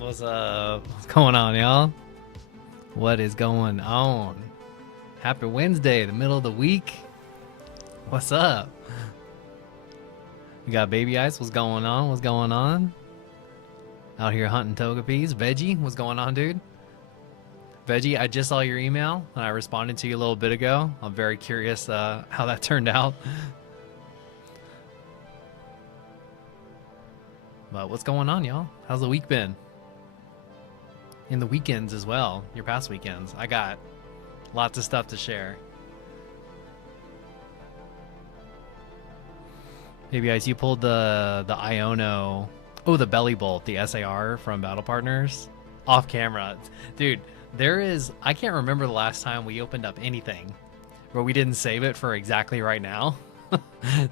What's going on, y'all? What is going on? Happy Wednesday, the middle of the week. What's up? We got Baby Ice. What's going on? What's going on? Out here hunting Togepis. Veggie, what's going on, dude? Veggie, I just saw your email and I responded to you a little bit ago. I'm very curious how that turned out. But what's going on, y'all? How's the week been? In the weekends as well, your past weekends. I got lots of stuff to share. Baby Ice, you pulled the Iono, the Belly Bolt, the SAR from Battle Partners off camera. Dude, I can't remember the last time we opened up anything where we didn't save it for exactly right now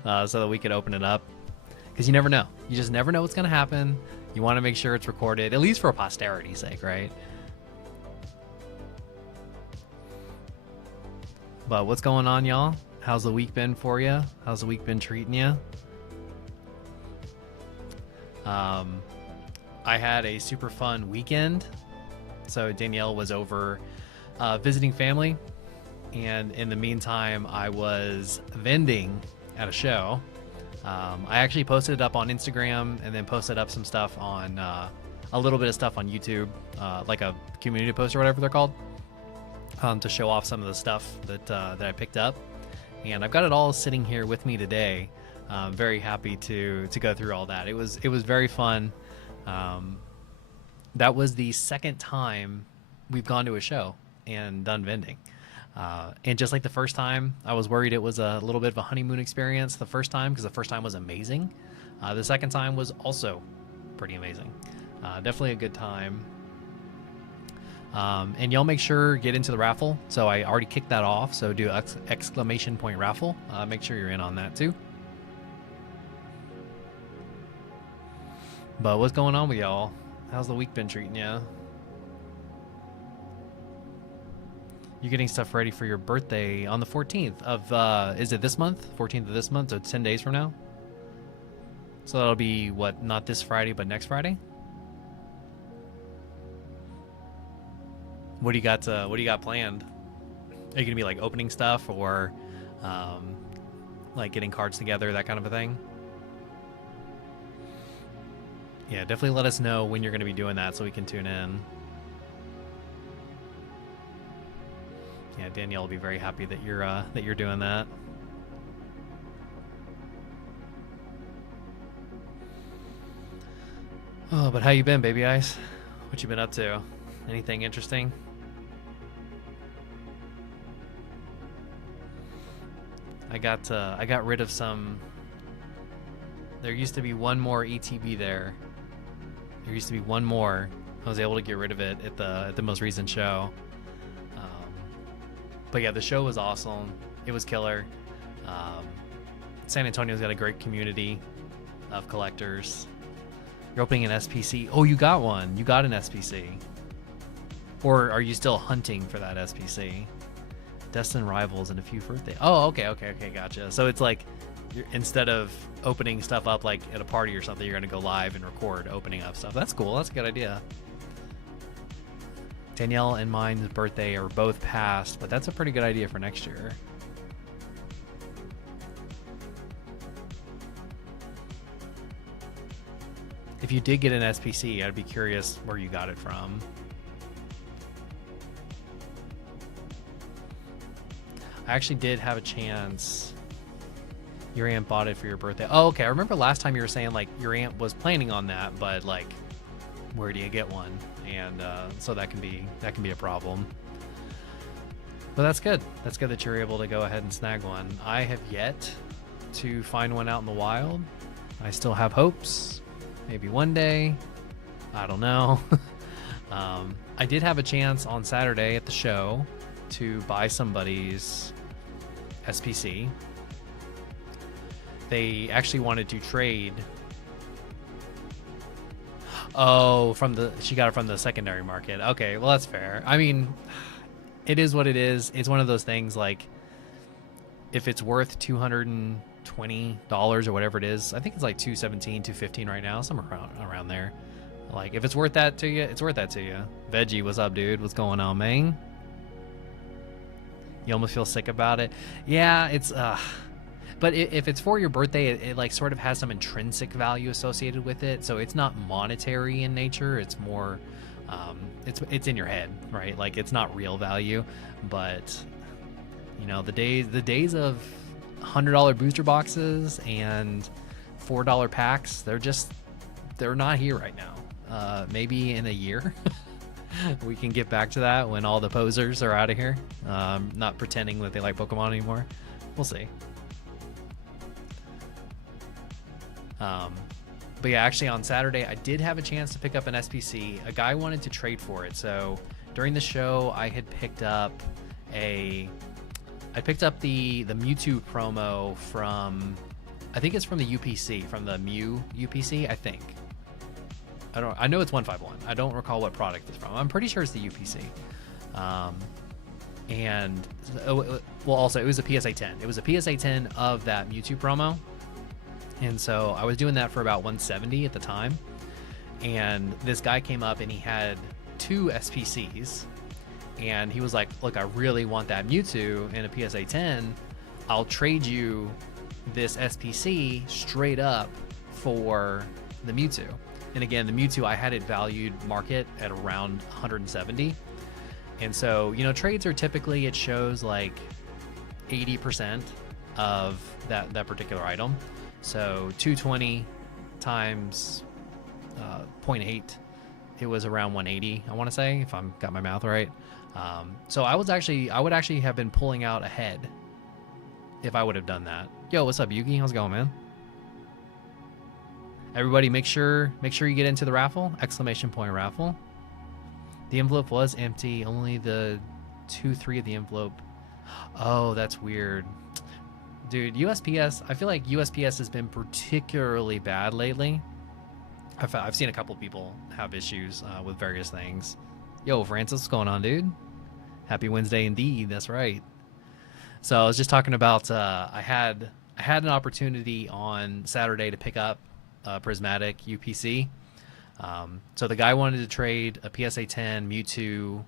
so that we could open it up. Because you never know. You just never know what's going to happen. You want to make sure it's recorded, at least for posterity's sake, right? But what's going on, y'all? How's the week been for you? How's the week been treating you? I had a super fun weekend. So Danielle was over visiting family. And in the meantime, I was vending at a show. I actually posted it up on Instagram and then posted up some stuff on a little bit of stuff on YouTube, like a community post or whatever they're called, to show off some of the stuff that I picked up. And I've got it all sitting here with me today. I'm very happy to go through all that. It was very fun. That was the second time we've gone to a show and done vending. And just like the first time, I was worried it was a little bit of a honeymoon experience the first time, because the first time was amazing. The second time was also pretty amazing. Definitely a good time. And y'all make sure get into the raffle. So I already kicked that off. So do exclamation point raffle. Make sure you're in on that too. But what's going on with y'all? How's the week been treating you? You're getting stuff ready for your birthday on the 14th of, is it this month? 14th of this month, so 10 days from now? So that'll be, what, not this Friday, but next Friday? What do you got planned? Are you gonna be like opening stuff or like getting cards together, that kind of a thing? Yeah, definitely let us know when you're gonna be doing that so we can tune in. Yeah, Danielle will be very happy that you're doing that. Oh, but how you been, Baby Ice? What you been up to? Anything interesting? I got rid of some. There used to be one more ETB there. There used to be one more. I was able to get rid of it at the most recent show. But yeah, the show was awesome. It was killer. San Antonio's got a great community of collectors. You're opening an SPC. Oh, you got one. You got an SPC. Or are you still hunting for that SPC? Destined Rivals and a few birthdays. Oh, okay, gotcha. So it's like, instead of opening stuff up like at a party or something, you're going to go live and record opening up stuff. That's cool. That's a good idea. Danielle and mine's birthday are both past, but that's a pretty good idea for next year. If you did get an SPC, I'd be curious where you got it from. I actually did have a chance. Your aunt bought it for your birthday. Oh, okay. I remember last time you were saying like your aunt was planning on that, but like, where do you get one? And so that can be a problem. But that's good. That's good that you're able to go ahead and snag one. I have yet to find one out in the wild. I still have hopes. Maybe one day. I don't know. I did have a chance on Saturday at the show to buy somebody's SPC. They actually wanted to trade. Oh, she got it from the secondary market. Okay, well that's fair. I mean, it is what it is. It's one of those things like, if it's worth $220 or whatever it is, I think it's like $217, $215 right now, somewhere around there. Like, if it's worth that to you, it's worth that to you. Veggie, what's up, dude? What's going on, man? You almost feel sick about it. Yeah, it's but if it's for your birthday, it like sort of has some intrinsic value associated with it. So it's not monetary in nature. It's more, it's in your head, right? Like, it's not real value. But you know, the days of $100 booster boxes and $4 packs, they're not here right now. Maybe in a year we can get back to that when all the posers are out of here, not pretending that they like Pokemon anymore. We'll see. But yeah, actually on Saturday I did have a chance to pick up an SPC. A guy wanted to trade for it, so during the show I had picked up the Mewtwo promo from, I think it's from the UPC, from the Mew UPC, I think. I know it's 151. I don't recall what product it's from. I'm pretty sure it's the UPC. And well, also it was a PSA 10. It was a PSA 10 of that Mewtwo promo. And so I was doing that for about 170 at the time. And this guy came up and he had 2 SPCs. And he was like, look, I really want that Mewtwo in a PSA 10. I'll trade you this SPC straight up for the Mewtwo. And again, the Mewtwo, I had it valued market at around 170. And so, you know, trades are typically, it shows like 80% of that particular item. So 220 times 0.8, it was around 180, I want to say, if I'm got my math right. So I would actually have been pulling out ahead if I would have done that. Yo, what's up, Yugi? How's it going, man? Everybody, make sure you get into the raffle! Exclamation point raffle. The envelope was empty. Only the 2-3 of the envelope. Oh, that's weird, dude. USPS. I feel like USPS has been particularly bad lately. I've seen a couple people have issues with various things. Yo, Francis, what's going on, dude? Happy Wednesday indeed. That's right. So I was just talking about I had an opportunity on Saturday to pick up a Prismatic UPC. So the guy wanted to trade a PSA 10 Mewtwo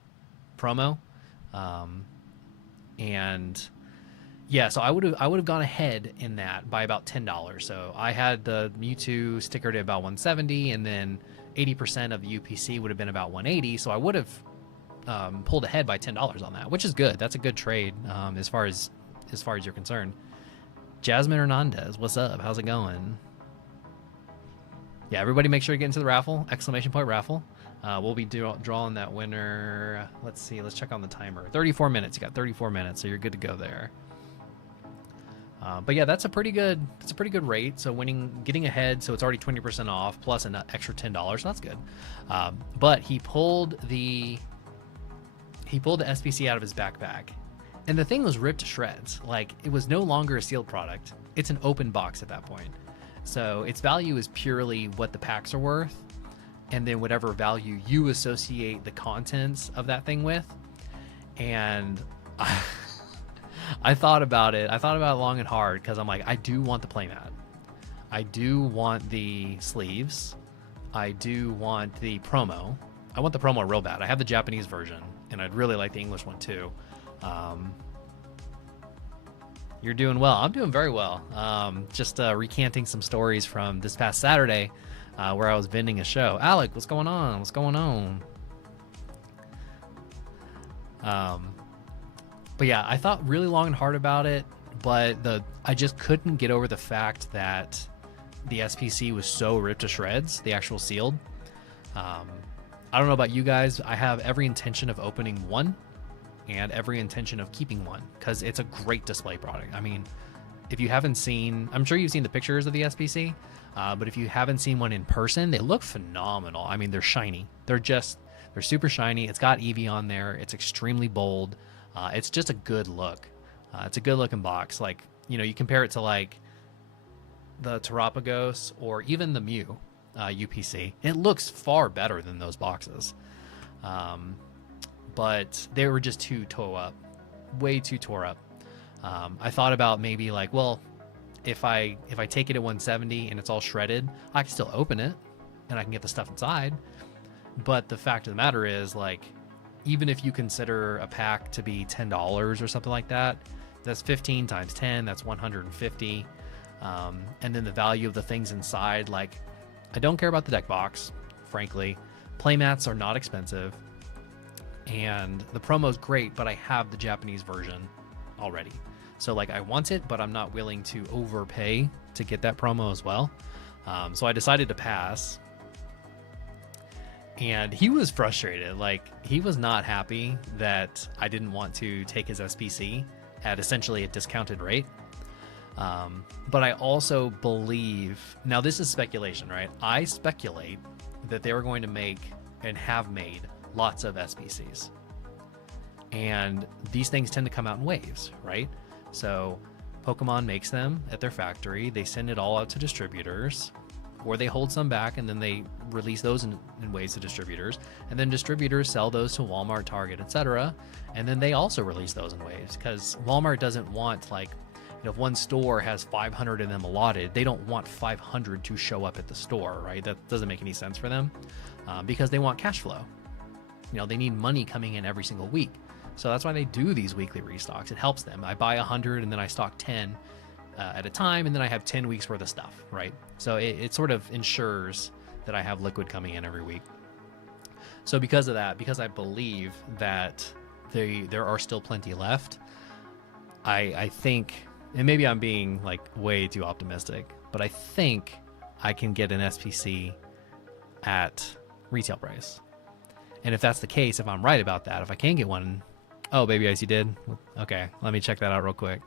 promo, and yeah, so I would have gone ahead in that by about $10. So I had the Mewtwo stickered at about 170, and then 80% of the UPC would have been about 180. So I would have pulled ahead by $10 on that, which is good. That's a good trade as far as you're concerned. Jasmine Hernandez, what's up? How's it going? Yeah, everybody make sure to get into the raffle, exclamation point raffle. We'll be drawing that winner. Let's see, let's check on the timer. 34 minutes, you got 34 minutes, so you're good to go there. But yeah, that's a pretty good rate. So getting ahead, so it's already 20% off plus an extra $10, so that's good. But he pulled the SPC out of his backpack, and the thing was ripped to shreds. Like, it was no longer a sealed product. It's an open box at that point. So its value is purely what the packs are worth, and then whatever value you associate the contents of that thing with. And I thought about it. I thought about it long and hard, because I'm like, I do want the playmat. I do want the sleeves. I do want the promo. I want the promo real bad. I have the Japanese version, and I'd really like the English one too. You're doing well. I'm doing very well. Just recanting some stories from this past Saturday where I was vending a show. Alec, what's going on? What's going on? But yeah, I thought really long and hard about it, but I just couldn't get over the fact that the SPC was so ripped to shreds, the actual sealed. I don't know about you guys. I have every intention of opening one and every intention of keeping one, because it's a great display product. I mean, if you haven't seen, I'm sure you've seen the pictures of the SPC, but if you haven't seen one in person, they look phenomenal. I mean, they're shiny. They're super shiny. It's got Eevee on there. It's extremely bold. It's just a good look. It's a good looking box. Like, you know, you compare it to like the Terapagos or even the Mew UPC. It looks far better than those boxes. But they were just too toe up, way too tore up. I thought about maybe like, well, if I take it at 170 and it's all shredded, I can still open it. and I can get the stuff inside. But the fact of the matter is, like, even if you consider a pack to be $10 or something like that, that's 15 times 10, that's 150. And then the value of the things inside, like, I don't care about the deck box, frankly. Playmats are not expensive, and the promo's great, but I have the Japanese version already. So, like, I want it, but I'm not willing to overpay to get that promo as well. So I decided to pass. And he was frustrated. Like, he was not happy that I didn't want to take his SPC at essentially a discounted rate. But I also believe, now this is speculation, right? I speculate that they were going to make and have made lots of SPCs. And these things tend to come out in waves, right? So Pokemon makes them at their factory. They send it all out to distributors, or they hold some back and then they release those in waves to distributors, and then distributors sell those to Walmart, Target, etc. And then they also release those in waves, because Walmart doesn't want, like, you know, if one store has 500 of them allotted, they don't want 500 to show up at the store, right? That doesn't make any sense for them, because they want cash flow. You know, they need money coming in every single week. So that's why they do these weekly restocks. It helps them. I buy 100 and then I stock 10 at a time, and then I have 10 weeks worth of stuff, right? So it sort of ensures that I have liquid coming in every week. So because of that, because I believe that there are still plenty left, I think, and maybe I'm being like way too optimistic, but I think I can get an SPC at retail price. And if that's the case, if I'm right about that, if I can get one, oh, Baby Ice, you did? Okay, let me check that out real quick.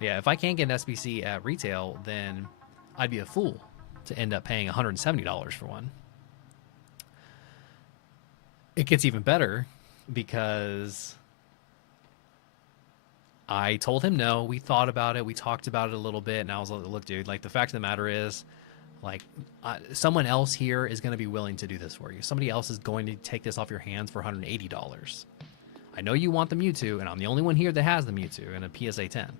Yeah, if I can't get an SPC at retail, then I'd be a fool to end up paying $170 for one. It gets even better because I told him no. We thought about it. We talked about it a little bit, and I was like, look, dude, like, the fact of the matter is, like, someone else here is going to be willing to do this for you. Somebody else is going to take this off your hands for $180. I know you want the Mewtwo, and I'm the only one here that has the Mewtwo and a PSA 10.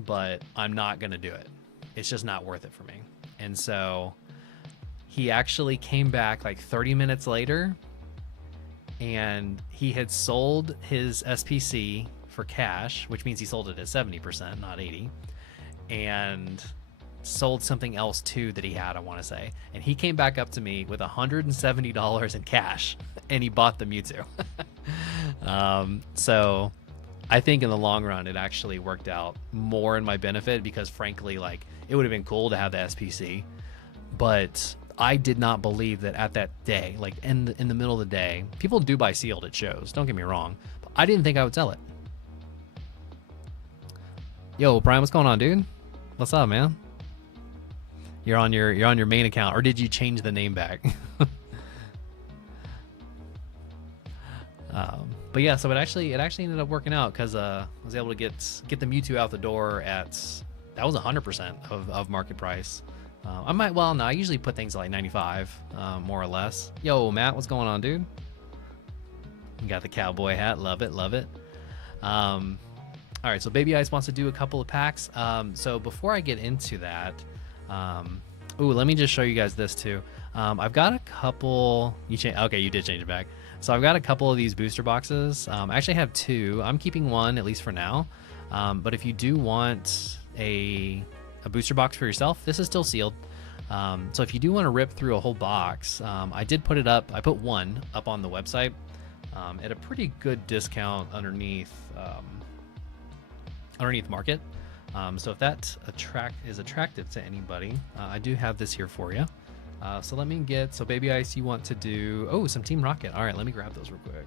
But I'm not going to do it. It's just not worth it for me. And so he actually came back like 30 minutes later, and he had sold his SPC for cash, which means he sold it at 70%, not 80, and sold something else too that he had, I want to say. And he came back up to me with $170 in cash, and he bought the Mewtwo. So I think in the long run, it actually worked out more in my benefit, because frankly, like, it would have been cool to have the SPC, but I did not believe that at that day, like in the middle of the day, people do buy sealed at shows, don't get me wrong, but I didn't think I would sell it. Yo, Brian, what's going on, dude? What's up, man? You're on your main account, or did you change the name back? But yeah, so it actually ended up working out, because I was able to get the Mewtwo out the door at, that was 100% of market price. I usually put things at like 95, more or less. Yo, Matt, what's going on, dude? You got the cowboy hat, love it. All right, so Baby Ice wants to do a couple of packs. So before I get into that, let me just show you guys this too. I've got a couple. Okay, you did change it back. So I've got a couple of these booster boxes. I actually have two. I'm keeping one, at least for now. But if you do want a booster box for yourself, this is still sealed. So if you do want to rip through a whole box, I did put it up. I put one up on the website at a pretty good discount underneath market. So if that is attractive to anybody, I do have this here for you. So let me get, so Baby Ice, you want to do, some Team Rocket. All right, let me grab those real quick.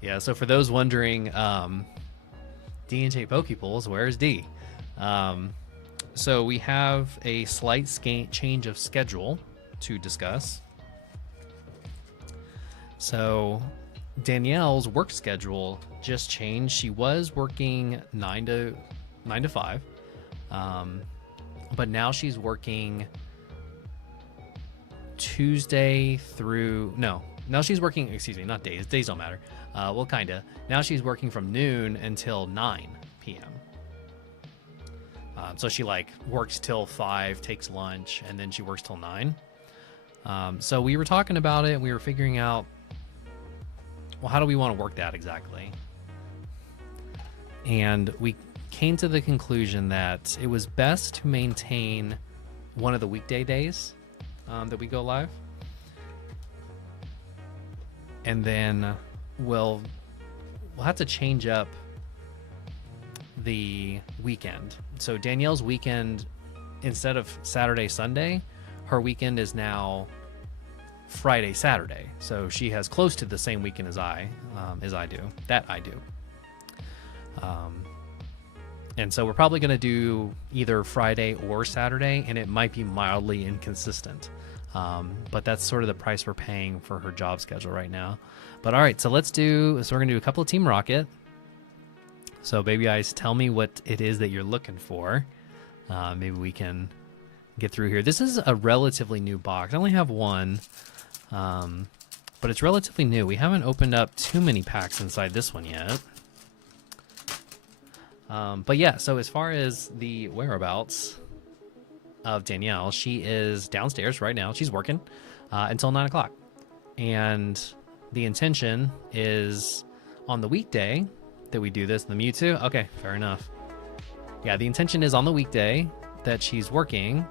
Yeah, so for those wondering, D&J Pokeballs, where's D? So we have a slight change of schedule to discuss. So Danielle's work schedule just changed. She was working 9 to 5, but now she's working Tuesday through, no, now she's working, excuse me, not days don't matter. Well, kind of. Now she's working from noon until 9 p.m. So she like works till 5, takes lunch, and then she works till 9. So we were talking about it. We were figuring out, well, how do we want to work that exactly? And we came to the conclusion that it was best to maintain one of the weekday days that we go live. And then we'll have to change up the weekend. So Danielle's weekend, instead of Saturday, Sunday, her weekend is now Friday, Saturday. So she has close to the same weekend as I do. And so we're probably going to do either Friday or Saturday, and it might be mildly inconsistent. But that's sort of the price we're paying for her job schedule right now. But all right, so we're going to do a couple of Team Rocket. So Baby Ice, tell me what it is that you're looking for. Maybe we can get through here. This is a relatively new box. I only have one, but it's relatively new. We haven't opened up too many packs inside this one yet. But yeah, so as far as the whereabouts of Danielle, she is downstairs right now. She's working until 9 o'clock. And the intention is on the weekday that we do this. The Mewtwo? Okay, fair enough. Yeah, the intention is on the weekday that she's working.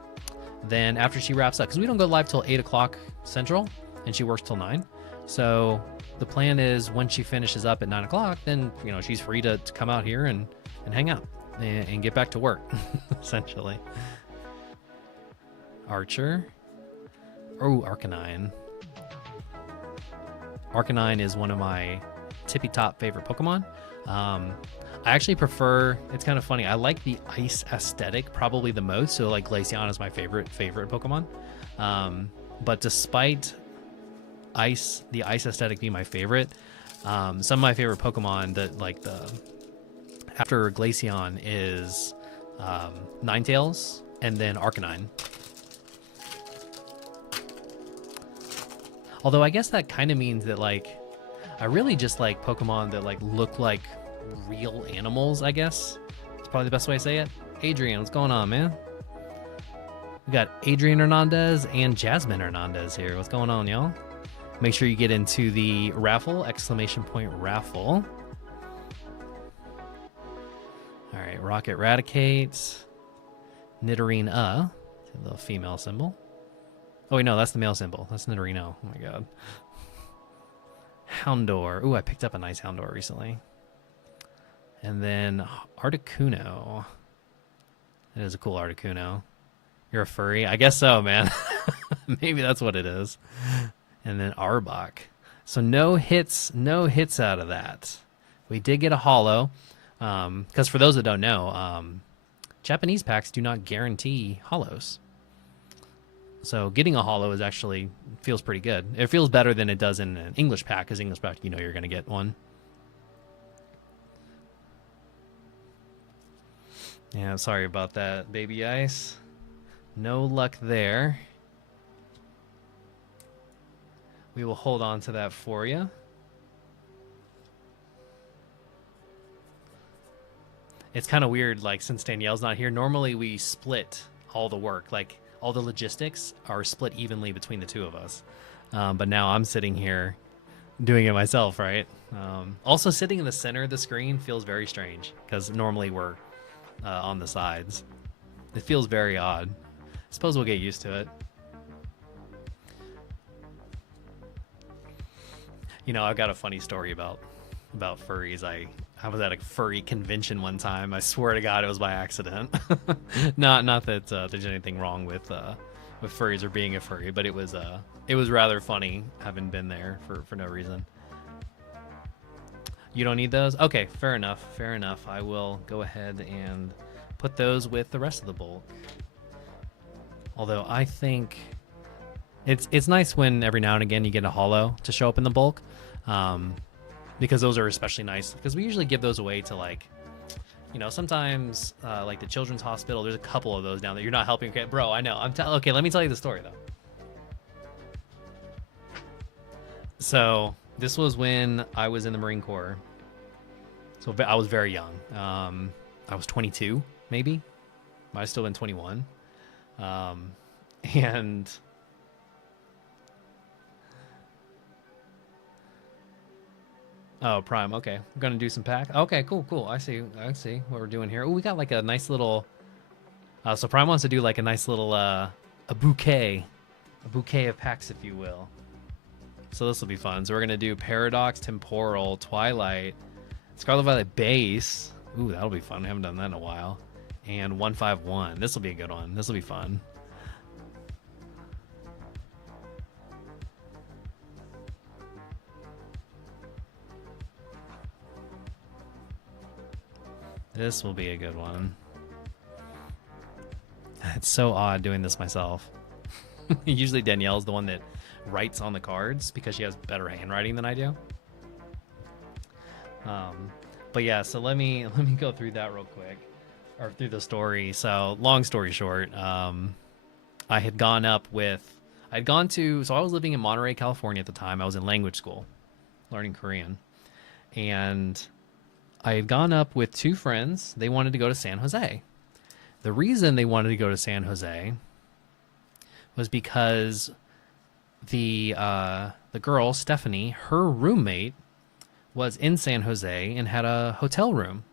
Then after she wraps up, because we don't go live till 8 o'clock Central, and she works till 9. So the plan is when she finishes up at 9 o'clock, then, you know, she's free to come out here and hang out and get back to work, essentially. Archer. Oh, Arcanine. Arcanine is one of my tippy-top favorite Pokemon. I actually prefer, it's kind of funny, I like the ice aesthetic probably the most, so like Glaceon is my favorite Pokemon. But despite the ice aesthetic being my favorite, some of my favorite Pokemon that like after Glaceon is Ninetales and then Arcanine. Although I guess that kind of means that like I really just like Pokemon that like look like real animals, I guess. It's probably the best way to say it. Adrian, what's going on, man? We got Adrian Hernandez and Jasmine Hernandez here. What's going on, y'all? Make sure you get into the raffle, ! Raffle. All right, Rocket Radicates. Nidorine, the little female symbol. Oh, wait, no, that's the male symbol. That's Nidorino. Oh, my God. Houndour. Ooh, I picked up a nice Houndour recently. And then Articuno. It is a cool Articuno. You're a furry? I guess so, man. Maybe that's what it is. And then Arbok. So no hits out of that. We did get a holo. Because for those that don't know, Japanese packs do not guarantee holos. So getting a holo is actually feels pretty good. It feels better than it does in an English pack, because English pack, you know you're going to get one. Yeah, sorry about that, Baby Ice. No luck there. We will hold on to that for you. It's kind of weird, like, since Danielle's not here, normally we split all the work. Like, all the logistics are split evenly between the two of us. But now I'm sitting here doing it myself, right? Also, sitting in the center of the screen feels very strange, because normally we're on the sides. It feels very odd. I suppose we'll get used to it. You know, I've got a funny story about furries. I was at a furry convention one time. I swear to God, it was by accident. not that there's anything wrong with furries or being a furry, but it was rather funny having been there for no reason. You don't need those? Okay, fair enough. I will go ahead and put those with the rest of the bulk. Although I think it's nice when every now and again you get a holo to show up in the bulk. Because those are especially nice, because we usually give those away to, like, you know, sometimes like the Children's Hospital. There's a couple of those down there. You're not helping. Okay, bro, I know. Okay, let me tell you the story though. So This was when I was in the Marine Corps. So I was very young. I was 22, maybe. Might have still been 21. And oh, Prime. Okay, we're gonna do some pack. Okay, cool. I see what we're doing here. Oh, we got like a nice little. So Prime wants to do like a nice little a bouquet of packs, if you will. So this will be fun. So we're gonna do Paradox, Temporal, Twilight, Scarlet Violet Base. Ooh, that'll be fun. I haven't done that in a while. And 151. This will be a good one. This will be fun. This will be a good one. It's so odd doing this myself. Usually Danielle's the one that writes on the cards because she has better handwriting than I do. But yeah, so let me go through that real quick, or through the story. So long story short, I had gone up with, so I was living in Monterey, California at the time. I was in language school, learning Korean, and I had gone up with two friends. They wanted to go to San Jose. The reason they wanted to go to San Jose was because the girl, Stephanie, her roommate was in San Jose and had a hotel room.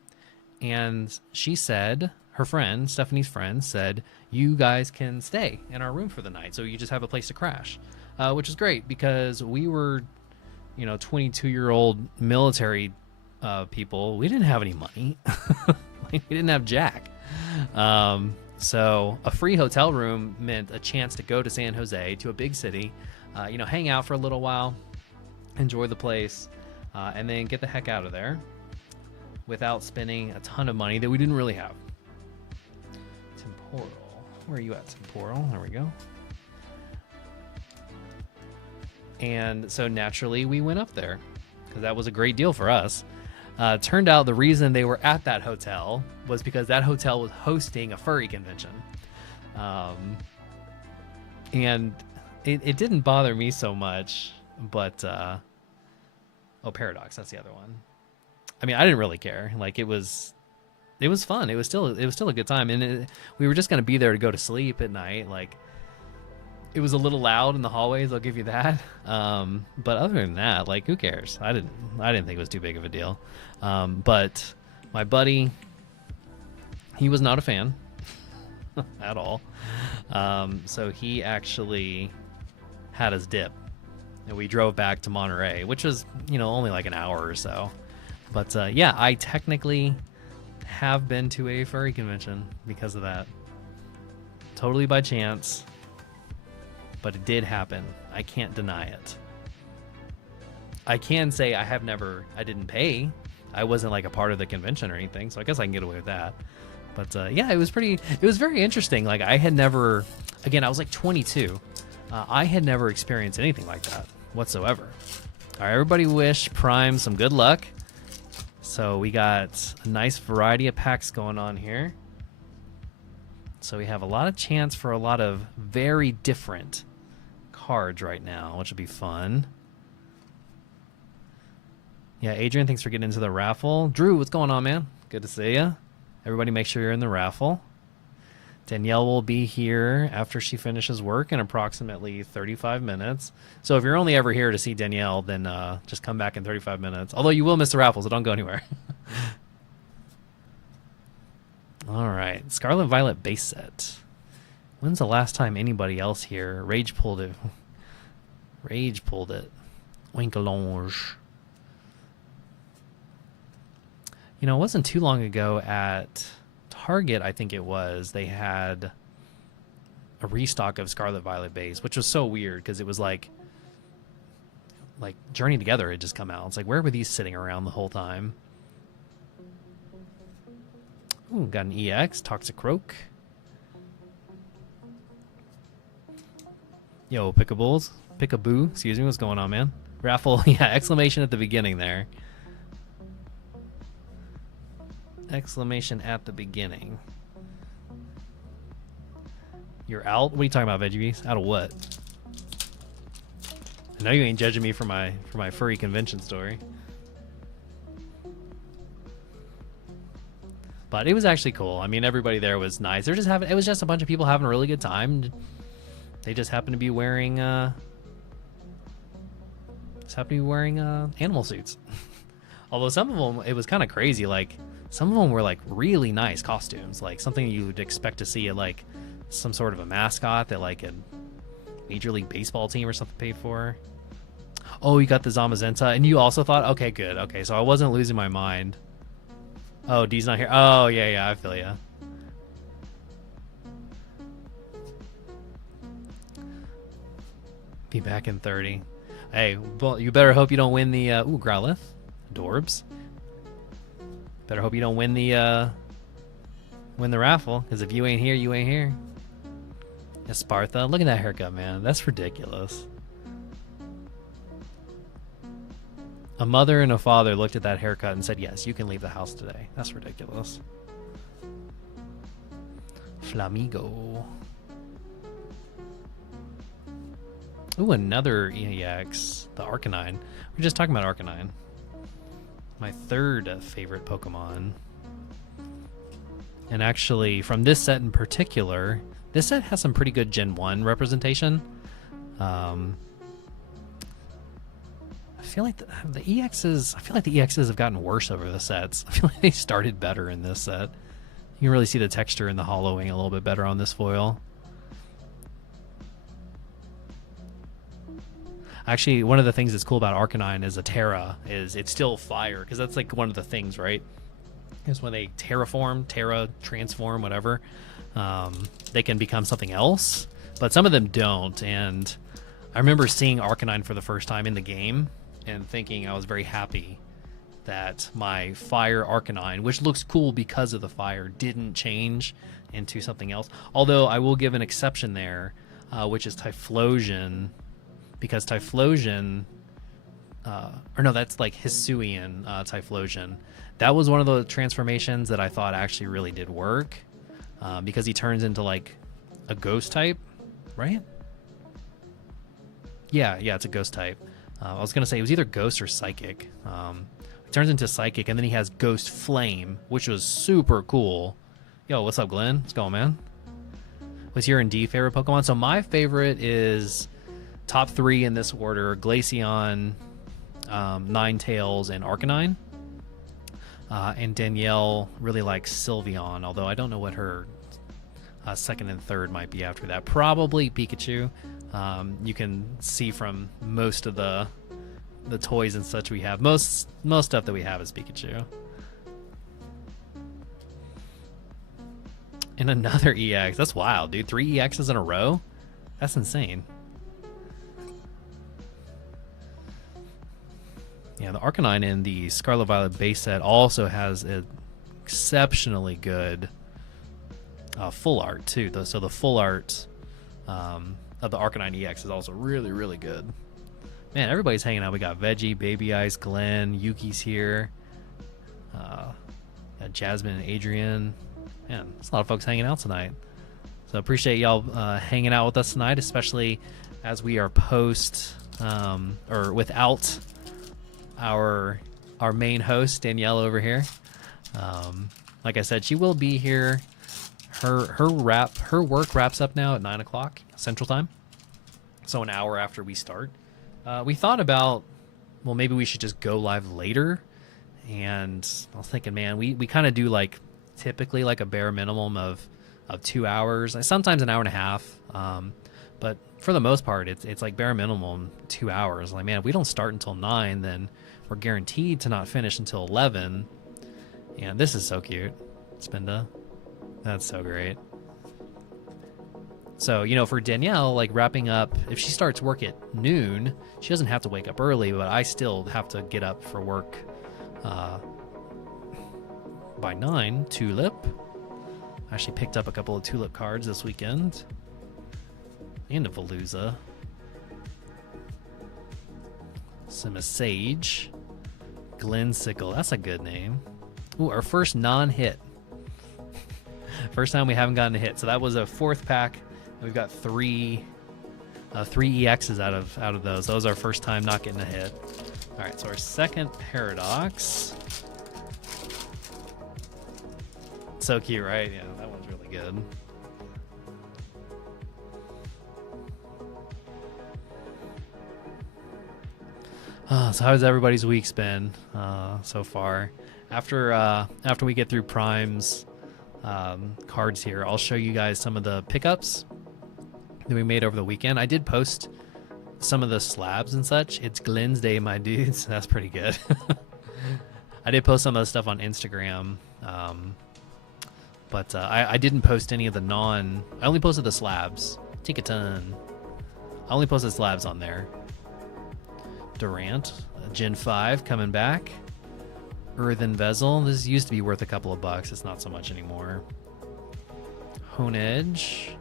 And she said, her friend, Stephanie's friend, said, you guys can stay in our room for the night. So you just have a place to crash, which is great because we were, 22-year-old military people. We didn't have any money. We didn't have jack. So a free hotel room meant a chance to go to San Jose, to a big city, hang out for a little while, enjoy the place, and then get the heck out of there without spending a ton of money that we didn't really have. Temporal. Where are you at, Temporal? There we go. And so naturally we went up there because that was a great deal for us. Turned out the reason they were at that hotel was because that hotel was hosting a furry convention. And it didn't bother me so much, but Paradox, that's the other one. I mean, I didn't really care. Like it was fun. It was still a good time, and we were just gonna be there to go to sleep at night. Like it was a little loud in the hallways, I'll give you that. But other than that, like who cares? I didn't think it was too big of a deal. But my buddy, he was not a fan at all. So he actually had us dip, and we drove back to Monterey, which was, only like an hour or so. But yeah, I technically have been to a furry convention because of that. Totally by chance, but it did happen. I can't deny it. I can say I didn't pay. I wasn't like a part of the convention or anything, so I guess I can get away with that. But yeah, it was very interesting. Like I had never, again, I was like 22. I had never experienced anything like that whatsoever. All right, everybody wish Prime some good luck. So we got a nice variety of packs going on here. So we have a lot of chance for a lot of very different cards right now, which will be fun. Yeah, Adrian, thanks for getting into the raffle. Drew, what's going on, man? Good to see you. Everybody make sure you're in the raffle. Danielle will be here after she finishes work in approximately 35 minutes. So if you're only ever here to see Danielle, then just come back in 35 minutes. Although you will miss the raffle, so don't go anywhere. All right, Scarlet Violet base set. When's the last time anybody else here rage pulled it? Rage pulled it. Winkelange. It wasn't too long ago at Target, I think it was, they had a restock of Scarlet Violet base, which was so weird because it was like Journey Together had just come out. It's like, where were these sitting around the whole time? Ooh, got an EX, Toxicroak. Yo, Pickaboo, excuse me, what's going on, man? Raffle, yeah, exclamation at the beginning there. Exclamation at the beginning. You're out? What are you talking about, Veggie? Out of what? I know you ain't judging me for my furry convention story. But it was actually cool. I mean, everybody there was nice. They're just having, it was just a bunch of people having a really good time. They just happened to be wearing animal suits. Although some of them, it was kind of crazy. Like some of them were like really nice costumes, like something you would expect to see at like some sort of a mascot that like a Major League Baseball team or something paid for. Oh, you got the Zamazenta, and you also thought, okay, good, okay, so I wasn't losing my mind. Oh, D's not here. Oh, yeah, I feel ya. Be back in 30. Hey, well, you better hope you don't win the ooh, Growlithe, Dorbs. Better hope you don't win the raffle, because if you ain't here, you ain't here. Espartha, look at that haircut, man. That's ridiculous. A mother and a father looked at that haircut and said, yes, you can leave the house today. That's ridiculous. Flamigo. Ooh, another EX, the Arcanine. We're just talking about Arcanine. My third favorite Pokemon. And actually, from this set in particular, this set has some pretty good Gen 1 representation. I feel like the EXs have gotten worse over the sets. I feel like they started better in this set. You can really see the texture and the hollowing a little bit better on this foil. Actually, one of the things that's cool about Arcanine is a Terra is it's still fire, because that's like one of the things, right? Is when they transform, whatever, they can become something else, but some of them don't. And I remember seeing Arcanine for the first time in the game and thinking I was very happy that my fire Arcanine, which looks cool because of the fire, didn't change into something else. Although I will give an exception there, which is Typhlosion, because Typhlosion, or no, that's like Hisuian Typhlosion. That was one of the transformations that I thought actually really did work, because he turns into like a ghost type, right? Yeah, it's a ghost type. I was gonna say it was either ghost or psychic. It turns into psychic, and then he has Ghost Flame, which was super cool. Yo, what's up, Glenn? What's going, man? What's your and D favorite Pokemon? So my favorite is top 3 in this order: Glaceon, Ninetales, and Arcanine. And Danielle really likes Sylveon, although I don't know what her second and third might be after that. Probably Pikachu. You can see from most of the toys and such we have. Most stuff that we have is Pikachu. And another EX. That's wild, dude. 3 EXs in a row? That's insane. Yeah, the Arcanine in the Scarlet Violet base set also has an exceptionally good full art too. So the full art of the Arcanine EX is also really, really good. Man, everybody's hanging out. We got Veggie, Baby Ice, Glenn, Yuki's here. Got Jasmine and Adrian. Man, there's a lot of folks hanging out tonight. So appreciate y'all hanging out with us tonight, especially as we are or without our main host Danielle over here. Like I said, she will be here. Her work wraps up now at 9 o'clock Central Time, so an hour after we start. We thought about, well, maybe we should just go live later, and I was thinking, man, we kind of do like typically like a bare minimum of 2 hours, sometimes an hour and a half, but for the most part it's like bare minimum 2 hours. Like, man, if we don't start until 9, then we're guaranteed to not finish until 11. And this is so cute, Spinda. That's so great. So, you know, for Danielle, like wrapping up, if she starts work at noon, she doesn't have to wake up early, but I still have to get up for work by 9. Tulip. I actually picked up a couple of Tulip cards this weekend. And a Veluza. Simisage. Glensickle. That's a good name. Ooh, our first non-hit. First time we haven't gotten a hit. So that was a 4th pack. We've got 3. 3 EXs out of those. That was our first time not getting a hit. All right, so our second paradox. So cute, right? Yeah, that one's really good. So how's everybody's week's been so far? After we get through Prime's cards here, I'll show you guys some of the pickups that we made over the weekend. I did post some of the slabs and such. It's Glenn's Day, my dudes. That's pretty good. I did post some of the stuff on Instagram, but I didn't post any of the I only posted the slabs. Take a ton. I only posted slabs on there. Durant, Gen 5 coming back. Earthen Vessel. This used to be worth a couple of bucks. It's not so much anymore. Hone Edge.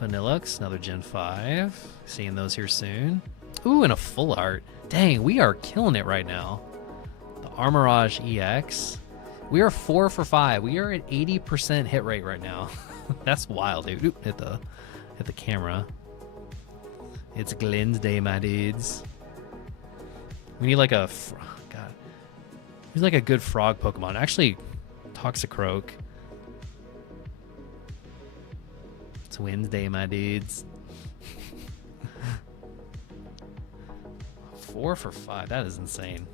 Vanillux, another Gen 5. Seeing those here soon. Ooh, and a full art. Dang, we are killing it right now. The Armorage EX. We are 4 for 5. We are at 80% hit rate right now. That's wild, dude. Oop, hit the camera. It's Glenn's Day, my dudes. We need like a... God. He's like a good frog Pokemon. Actually, Toxicroak. It's Wednesday, my dudes. 4 for 5. That is insane.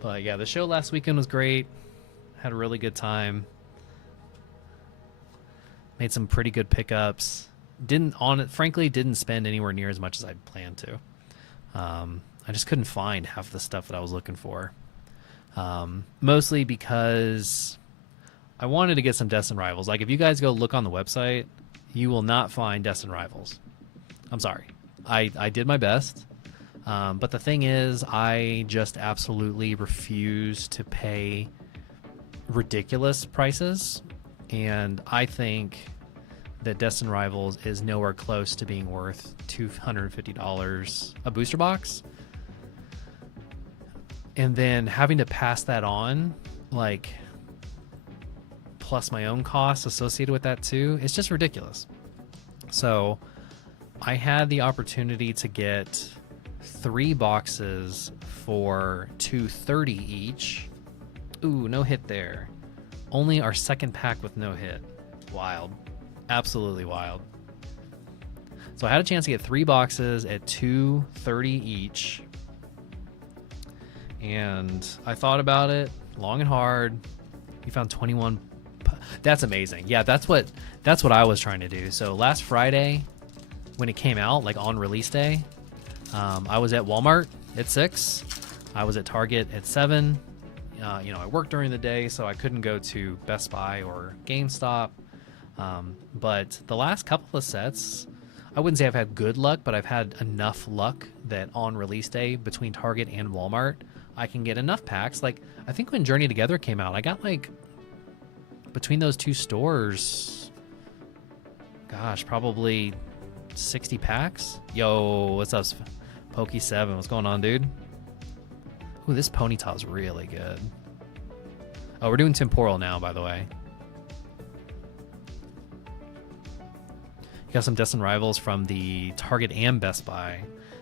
But yeah, the show last weekend was great. Had a really good time. Made some pretty good pickups. Frankly, didn't spend anywhere near as much as I'd planned to. I just couldn't find half the stuff that I was looking for. Mostly because I wanted to get some Destined Rivals. Like, if you guys go look on the website, you will not find Destined Rivals. I'm sorry. I did my best. But the thing is, I just absolutely refuse to pay ridiculous prices. And I think that Destined Rivals is nowhere close to being worth $250 a booster box. And then having to pass that on, like, plus my own costs associated with that too, it's just ridiculous. So I had the opportunity to get 3 boxes for $230 each. Ooh, no hit there. Only our second pack with no hit. Wild. Absolutely wild. So I had a chance to get 3 boxes at $230 each. And I thought about it long and hard. We found 21. That's amazing. Yeah, that's what I was trying to do. So last Friday, when it came out, like on release day, I was at Walmart at 6. I was at Target at 7. I worked during the day, so I couldn't go to Best Buy or GameStop. But the last couple of sets, I wouldn't say I've had good luck, but I've had enough luck that on release day between Target and Walmart, I can get enough packs. Like, I think when Journey Together came out, I got like, between those 2 stores, gosh, probably 60 packs. Yo, what's up, Poke7? What's going on, dude? Ooh, this Ponyta's really good. Oh, we're doing Temporal now, by the way. You got some Destined Rivals from the Target and Best Buy.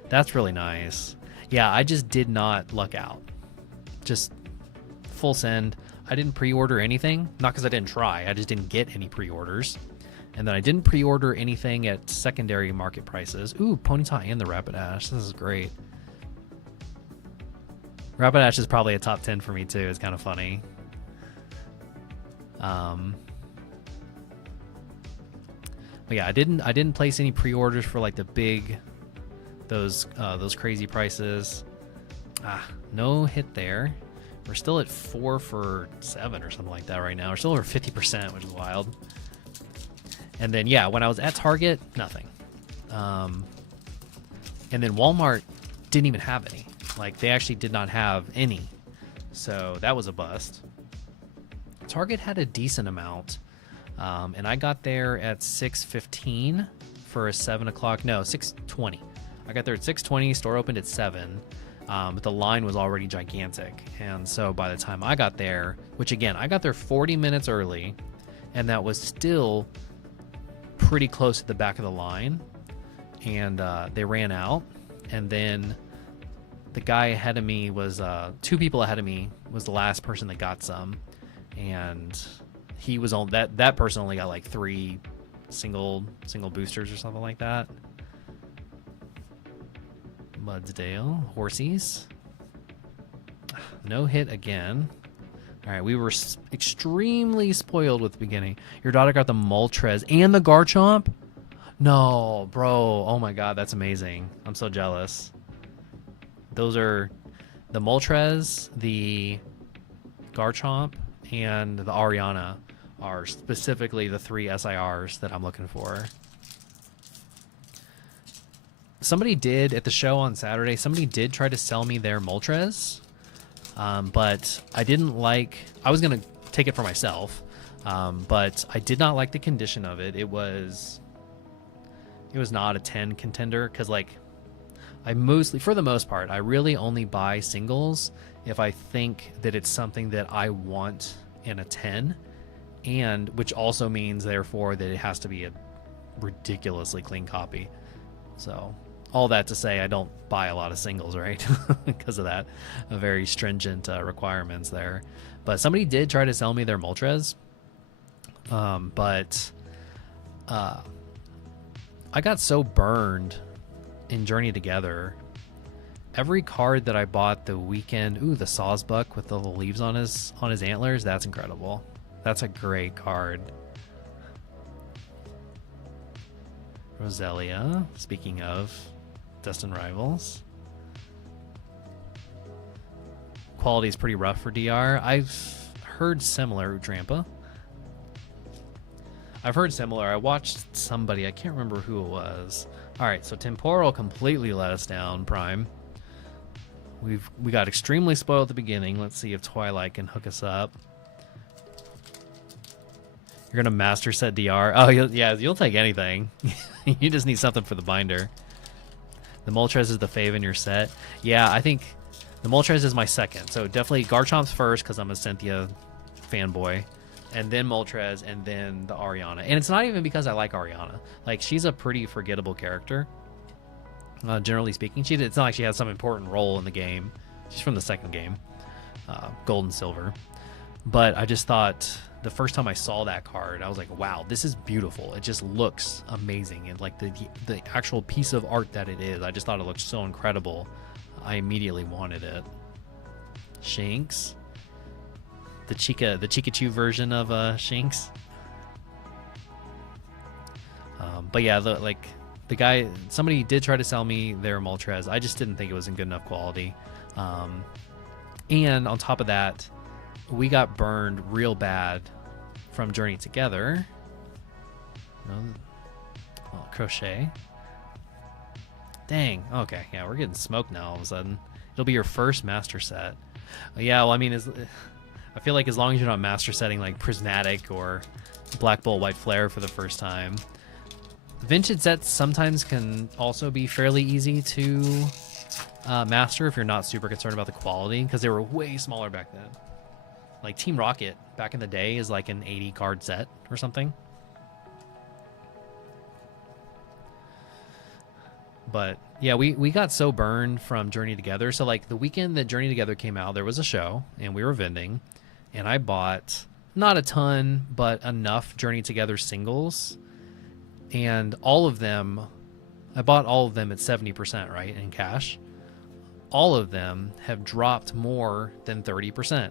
That's really nice. Yeah, I just did not luck out. Just full send. I didn't pre-order anything. Not because I didn't try. I just didn't get any pre-orders. And then I didn't pre-order anything at secondary market prices. Ooh, Ponyta and the Rapidash. This is great. Rapidash is probably a top 10 for me too. It's kind of funny. But yeah, I didn't place any pre-orders for like the big, those crazy prices. No hit there. We're still at 4 for 7 or something like that right now. We're still over 50%, which is wild. And then yeah, when I was at Target, nothing. And then Walmart didn't even have any. Like, they actually did not have any. So that was a bust. Target had a decent amount. And I got there at 6:15 for a 7 o'clock. No, 6:20. I got there at 6:20. Store opened at 7. but the line was already gigantic. And so by the time I got there, which again, I got there 40 minutes early, and that was still pretty close to the back of the line, and they ran out. And then the guy ahead of me was 2 people ahead of me was the last person that got some, and he was on that person only got like 3 single boosters or something like that. Mudsdale Horsies, no hit again. All right, we were extremely spoiled with the beginning. Your daughter got the Moltres and the Garchomp. No, bro. Oh my god, that's amazing. I'm so jealous. Those are the Moltres, the Garchomp, and the Ariana are specifically the 3 SIRs that I'm looking for. Somebody did, at the show on Saturday, somebody did try to sell me their Moltres, but I didn't like... I was going to take it for myself, but I did not like the condition of it. It was not a 10 contender, because, like, I mostly, for the most part, I really only buy singles if I think that it's something that I want in a 10, and which also means, therefore, that it has to be a ridiculously clean copy. So... all that to say, I don't buy a lot of singles, right? Because of that. Very stringent requirements there. But somebody did try to sell me their Moltres. But I got so burned in Journey Together. Every card that I bought the weekend... ooh, the Sawsbuck with the little leaves on his antlers. That's incredible. That's a great card. Roselia, speaking of... Destined Rivals. Quality is pretty rough for DR. I've heard similar, Drampa. I've heard similar. I watched somebody, I can't remember who it was. Alright, so Temporal completely let us down, Prime. We got extremely spoiled at the beginning. Let's see if Twilight can hook us up. You're gonna master set DR. Oh, you'll take anything. You just need something for the binder. The Moltres is the fave in your set. Yeah, I think the Moltres is my second. So definitely Garchomp's first because I'm a Cynthia fanboy. And then Moltres, and then the Ariana. And it's not even because I like Ariana. Like, she's a pretty forgettable character, generally speaking. It's not like she has some important role in the game. She's from the second game, Gold and Silver. But I just thought... the first time I saw that card, I was like, wow, this is beautiful. It just looks amazing. And like the actual piece of art that it is, I just thought it looked so incredible. I immediately wanted it. Shinx. The Chikachu version of Shinx. But yeah, the guy, somebody did try to sell me their Moltres. I just didn't think it was in good enough quality. And on top of that, we got burned real bad from Journey Together. Crochet. Dang. Okay, yeah, we're getting smoked now all of a sudden. It'll be your first master set. Yeah, well, I mean, I feel like as long as you're not master setting like Prismatic or Black Bolt White Flare for the first time. Vintage sets sometimes can also be fairly easy to master if you're not super concerned about the quality, because they were way smaller back then. Like Team Rocket back in the day is like an 80 card set or something. But yeah, we got so burned from Journey Together. So like the weekend that Journey Together came out, there was a show and we were vending, and I bought not a ton, but enough Journey Together singles, and all of them, I bought all of them at 70%, right, in cash. All of them have dropped more than 30%.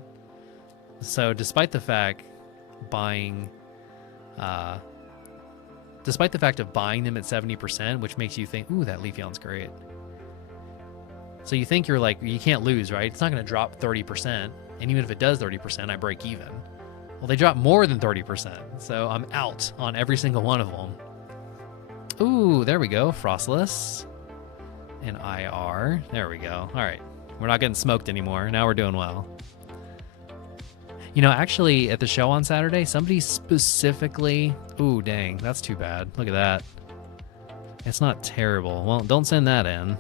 So despite the fact of buying them at 70%, which makes you think, ooh, that Leafeon's great. So you think you're like, you can't lose, right? It's not going to drop 30%. And even if it does 30%, I break even. Well, they drop more than 30%. So I'm out on every single one of them. Ooh, there we go. Frostless and IR. There we go. All right. We're not getting smoked anymore. Now we're doing well. You know, actually, at the show on Saturday, somebody specifically... ooh, dang, that's too bad. Look at that. It's not terrible. Well, don't send that in.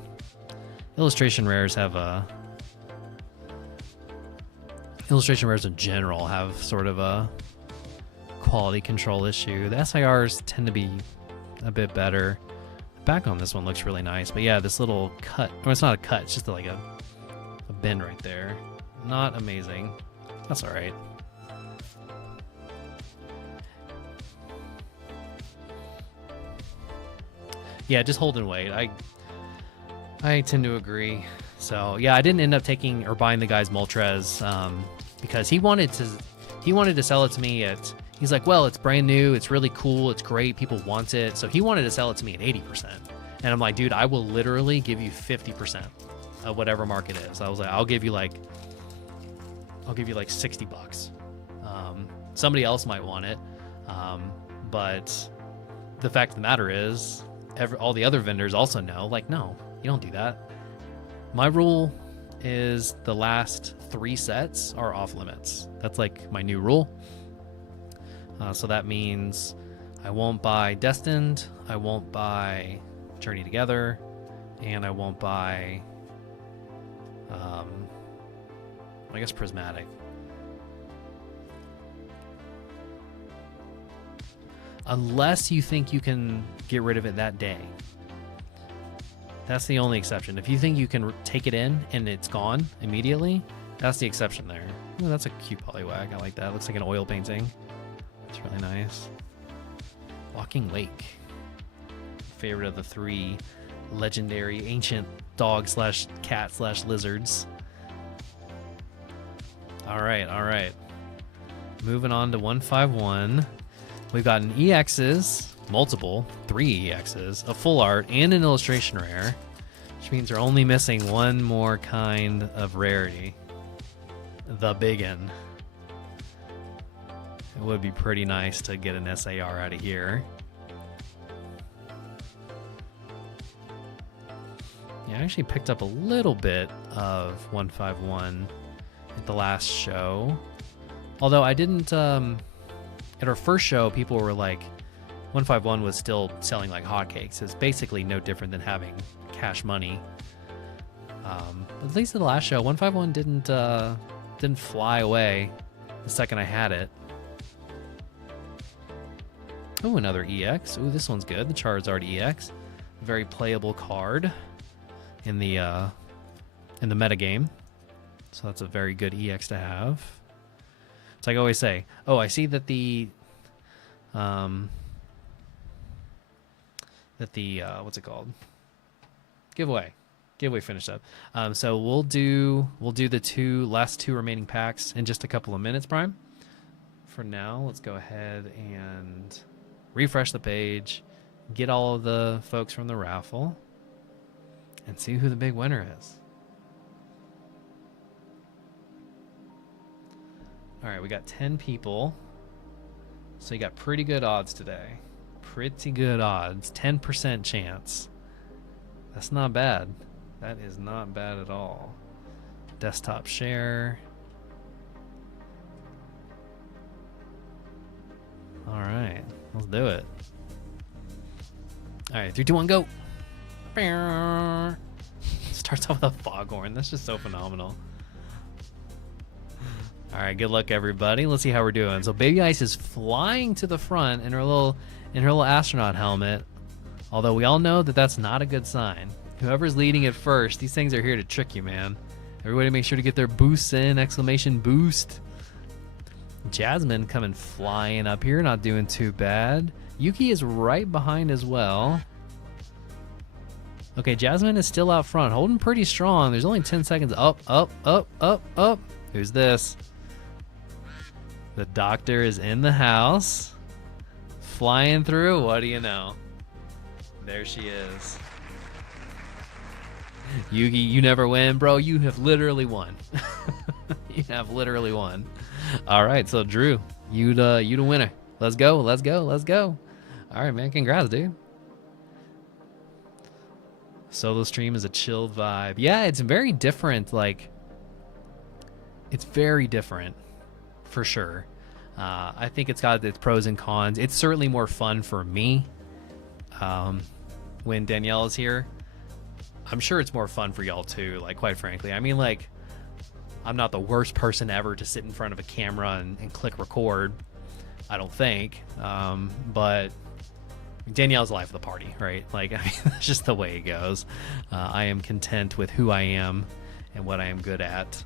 illustration rares have a illustration rares in general have sort of a quality control issue. The SIRs tend to be a bit better. Back on this one looks really nice, but yeah, this little cut, or it's not a cut, it's just like a bend right there. Not amazing. That's all right. Yeah, just hold and wait. I tend to agree. So yeah, I didn't end up taking or buying the guy's Moltres because he wanted to sell it to me at. He's like, well, it's brand new, it's really cool, it's great, people want it. So he wanted to sell it to me at 80%, and I'm like, dude, I will literally give you 50% of whatever mark it is. I was like, I'll give you like $60. Somebody else might want it, but the fact of the matter is, all the other vendors also know, like, no, you don't do that. My rule is the last 3 sets are off limits. That's like my new rule. So that means I won't buy Destined, I won't buy Journey Together, and I won't buy, I guess, Prismatic. Unless you think you can get rid of it that day. That's the only exception. If you think you can take it in and it's gone immediately, that's the exception there. Ooh, that's a cute Poliwag. I like that. Looks like an oil painting. It's really nice. Walking Lake. Favorite of the 3 legendary ancient dog / cat / lizards. All right. Moving on to 151. We've got an EXs, multiple, 3 EXs, a full art, and an illustration rare, which means we're only missing one more kind of rarity. The biggin. It would be pretty nice to get an SAR out of here. Yeah, I actually picked up a little bit of 151 at the last show. Although I didn't, at our first show, people were like, 151 was still selling like hotcakes. It's basically no different than having cash money. At least at the last show, 151 didn't fly away the second I had it. Oh, another EX. Ooh, this one's good. The Charizard EX. Very playable card in the metagame. So that's a very good EX to have. It's like I always say, oh, I see that the what's it called? Giveaway finished up. So we'll do the last two remaining packs in just a couple of minutes, Prime. For now, let's go ahead and refresh the page, get all of the folks from the raffle, and see who the big winner is. All right, we got 10 people. So you got pretty good odds today. Pretty good odds. 10% chance. That's not bad. That is not bad at all. Desktop share. All right, let's do it. All right, 3, 2, 1, go. Starts off with a foghorn. That's just so phenomenal. All right, good luck, everybody. Let's see how we're doing. So Baby Ice is flying to the front in her little astronaut helmet. Although we all know that that's not a good sign. Whoever's leading it first, these things are here to trick you, man. Everybody make sure to get their boosts in, exclamation boost. Jasmine coming flying up here, not doing too bad. Yuki is right behind as well. Okay, Jasmine is still out front, holding pretty strong. There's only 10 seconds. Up, up, up, up, up. Who's this? The doctor is in the house. Flying through, what do you know? There she is. Yugi, you never win, bro. You have literally won. You have literally won. All right, so Drew, you the winner. Let's go, let's go, let's go. All right, man, congrats, dude. Solo stream is a chill vibe. Yeah, it's very different. Like, it's very different, for sure. I think it's got its pros and cons. It's certainly more fun for me when Danielle is here. I'm sure it's more fun for y'all too, like, quite frankly. I mean, like, I'm not the worst person ever to sit in front of a camera and click record, I don't think. But Danielle's the life of the party, right? Like, I mean, that's just the way it goes. I am content with who I am and what I am good at,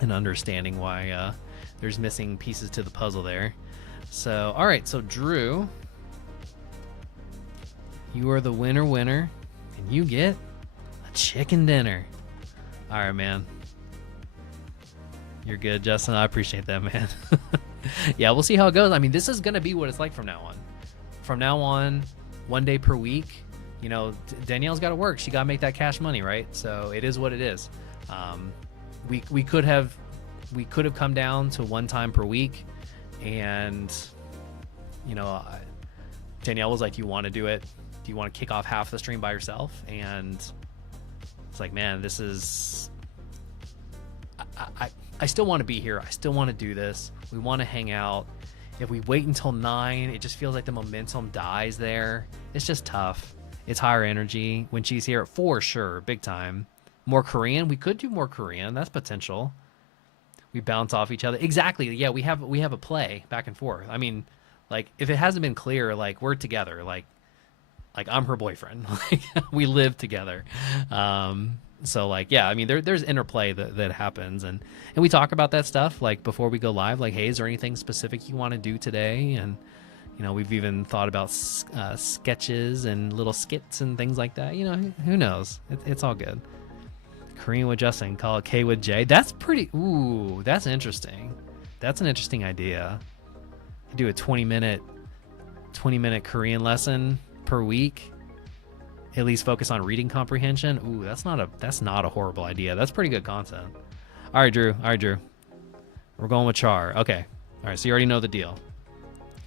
and understanding why there's missing pieces to the puzzle there. So, all right, so Drew, you are the winner, and you get a chicken dinner. All right, man. You're good, Justin. I appreciate that, man. Yeah, we'll see how it goes. I mean, this is going to be what it's like from now on. From now on, 1 day per week. You know, Danielle's got to work. She got to make that cash money, right? So it is what it is. We could have come down to 1 time per week, and you know, Danielle was like, "Do you want to do it? Do you want to kick off half the stream by yourself?" And it's like, man, this is. I still want to be here. I still want to do this. We want to hang out. If we wait until 9, it just feels like the momentum dies there. It's just tough. It's higher energy when she's here, for sure, big time. More Korean. We could do more Korean. That's potential. We bounce off each other. Exactly. Yeah, we have a play back and forth. I mean, like, if it hasn't been clear, like, we're together. Like I'm her boyfriend. Like, we live together. So, like, yeah, I mean, there's interplay that happens, and we talk about that stuff, like, before we go live, like, hey, is there anything specific you want to do today? And, you know, we've even thought about sketches and little skits and things like that. You know, who knows? It's all good. Korean with Justin, call it K with J. That's pretty, ooh, that's interesting. That's an interesting idea. Do a 20-minute Korean lesson per week. At least focus on reading comprehension. Ooh, that's not a horrible idea. That's pretty good content. All right, Drew. We're going with Char. Okay. All right, so you already know the deal.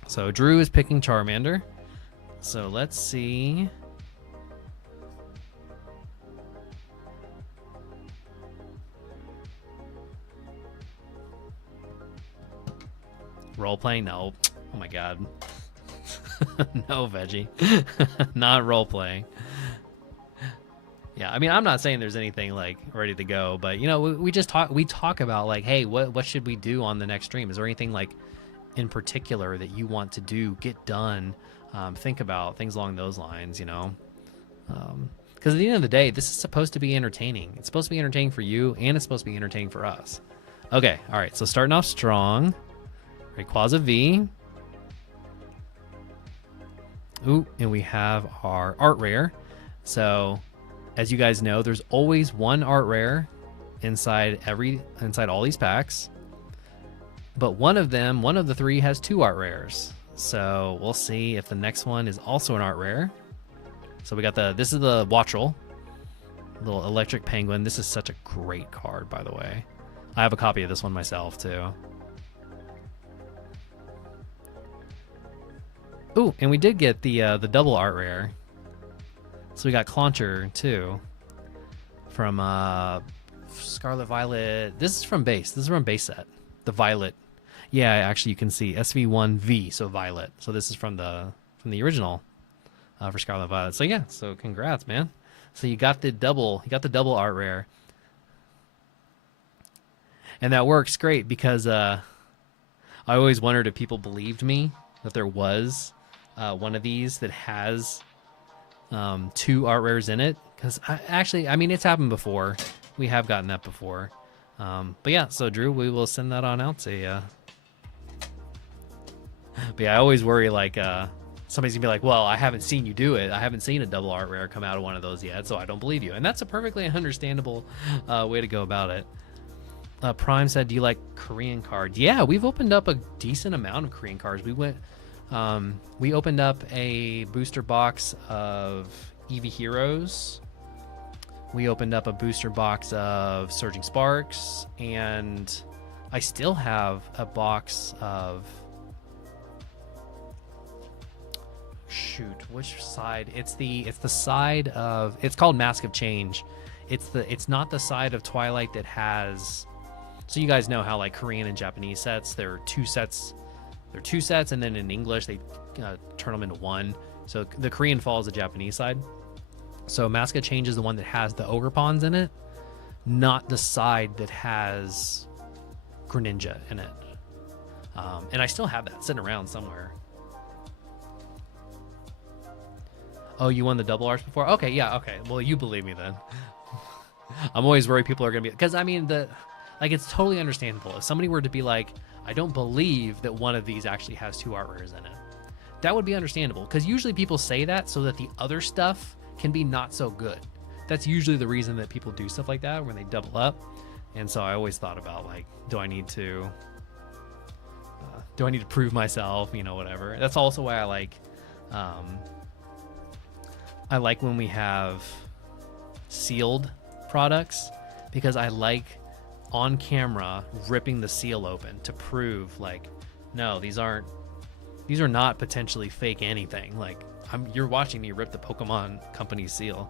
So Drew is picking Charmander. So let's see. Role playing? No. Oh my god. No, Veggie. Not role playing. Yeah, I mean, I'm not saying there's anything like ready to go, but you know, we just talk about, like, hey, what should we do on the next stream? Is there anything like in particular that you want to do, get done, think about things along those lines, you know? Because at the end of the day, this is supposed to be entertaining. It's supposed to be entertaining for you, and it's supposed to be entertaining for us. Okay, all right, so starting off strong. Rayquaza V. Ooh, and we have our art rare. So, as you guys know, there's always one art rare inside all these packs. But one of the 3 has 2 art rares. So we'll see if the next one is also an art rare. So we got this is the Wattrel, little electric penguin. This is such a great card, by the way. I have a copy of this one myself too. Ooh, and we did get the double art rare. So we got Clauncher too, from Scarlet Violet. This is from base. This is from base set. The Violet. Yeah, actually you can see SV1V, so Violet. So this is from the original for Scarlet Violet. So yeah, so congrats, man. So you got the double art rare, and that works great because I always wondered if people believed me that there was one of these that has 2 art rares in it, because I mean, it's happened before. We have gotten that before. But yeah, so Drew, we will send that on out to you. But yeah, I always worry, like, somebody's gonna be like, well, I haven't seen you do it. I haven't seen a double art rare come out of one of those yet, so I don't believe you. And that's a perfectly understandable way to go about it. Prime said, do you like Korean cards? Yeah, we've opened up a decent amount of Korean cards. We opened up a booster box of Eevee Heroes. We opened up a booster box of Surging Sparks, and I still have a box of, shoot, which side? It's the side of, it's called Mask of Change. It's not the side of Twilight that has, so you guys know how, like, Korean and Japanese sets, there are 2 sets. They're 2 sets, and then in English they turn them into 1. So the Korean follows the Japanese side. So Mask of Change is the one that has the ogre pawns in it, not the side that has Greninja in it. And I still have that sitting around somewhere. Oh, you won the double arch before? Okay, yeah, okay. Well, you believe me then. I'm always worried people are gonna be, because I mean it's totally understandable. If somebody were to be like, I don't believe that one of these actually has 2 art rares in it, that would be understandable, because usually people say that so that the other stuff can be not so good. That's usually the reason that people do stuff like that when they double up. And so I always thought about, like, do I need to prove myself, you know, whatever. That's also why I like when we have sealed products, because I like on camera ripping the seal open to prove, like, no, these are not potentially fake anything. Like, you're watching me rip the Pokemon Company seal.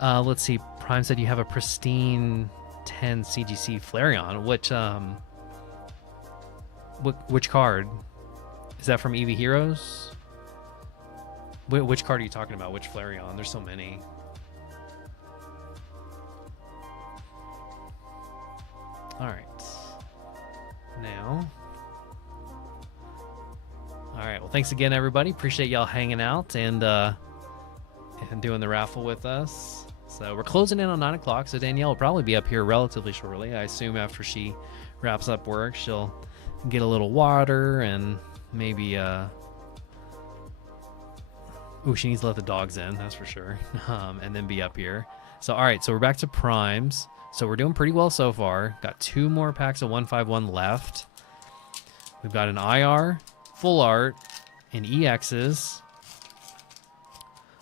Let's see. Prime said you have a pristine 10 CGC Flareon. Which card? Is that from Eevee Heroes? Which card are you talking about? Which Flareon? There's so many. All right. Now. All right. Well, thanks again, everybody. Appreciate y'all hanging out and doing the raffle with us. So we're closing in on 9 o'clock. So Danielle will probably be up here relatively shortly. I assume after she wraps up work, she'll get a little water and maybe she needs to let the dogs in, that's for sure. And then be up here. So all right, so we're back to primes. So we're doing pretty well so far. Got 2 more packs of 151 left. We've got an IR, full art, and EXs.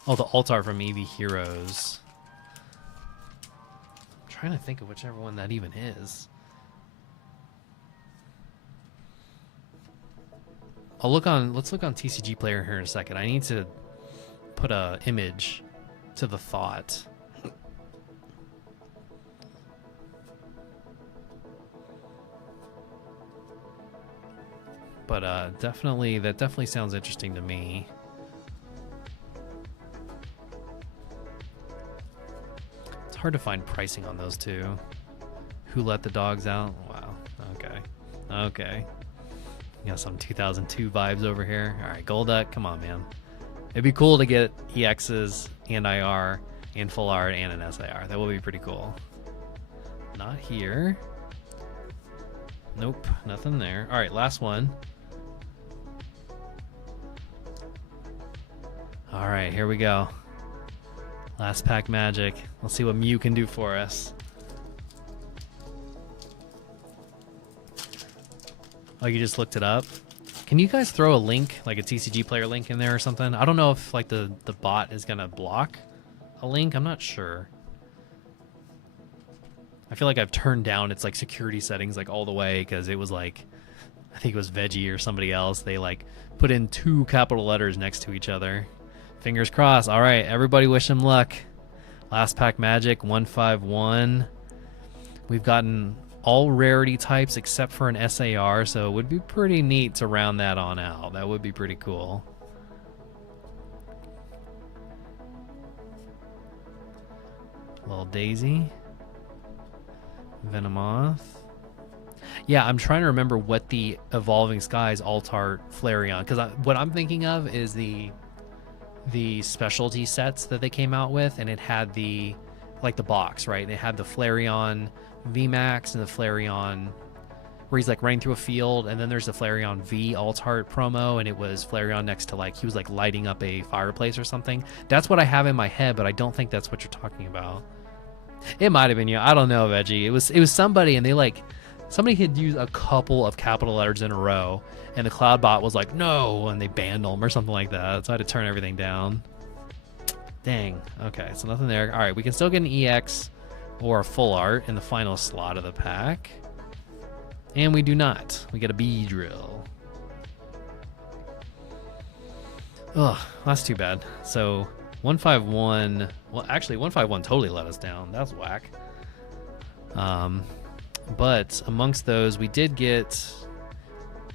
Oh, the alt art from Eevee Heroes. I'm trying to think of whichever one that even is. Let's look on TCG Player here in a second. I need to put a image to the thought. But that definitely sounds interesting to me. It's hard to find pricing on those two. Who let the dogs out? Wow. Okay. You got some 2002 vibes over here. All right, Golduck, come on, man. It'd be cool to get EXs and IR and full art and an SIR. That would be pretty cool. Not here. Nope, nothing there. All right, last one. All right, here we go. Last pack magic. Let's see what Mew can do for us. Oh, you just looked it up? Can you guys throw a link, like a TCG player link in there or something? I don't know if like the bot is gonna block a link. I'm not sure. I feel like I've turned down its like security settings like all the way, because it was like, I think it was Veggie or somebody else. They like put in 2 capital letters next to each other. Fingers crossed. All right, everybody wish him luck. Last pack magic, 151. We've gotten all rarity types except for an SAR, so it would be pretty neat to round that on out. That would be pretty cool. Little Daisy. Venomoth. Yeah, I'm trying to remember what the Evolving Skies Alt-Art Flareon, because what I'm thinking of is the specialty sets that they came out with, and it had the box, right? They had the Flareon VMAX and the Flareon where he's like running through a field, and then there's the Flareon V Alt-Art promo, and it was Flareon next to like he was like lighting up a fireplace or something. That's what I have in my head, but I don't think that's what you're talking about. It might have been you. I don't know, Veggie. It was somebody, and somebody had used a couple of capital letters in a row, and the Cloudbot was like, no, and they banned them or something like that. So I had to turn everything down. Dang. Okay, so nothing there. All right, we can still get an EX or a full art in the final slot of the pack. And we do not. We get a B drill. Ugh, that's too bad. So 151, well, actually 151 totally let us down. That's whack. But amongst those, we did get,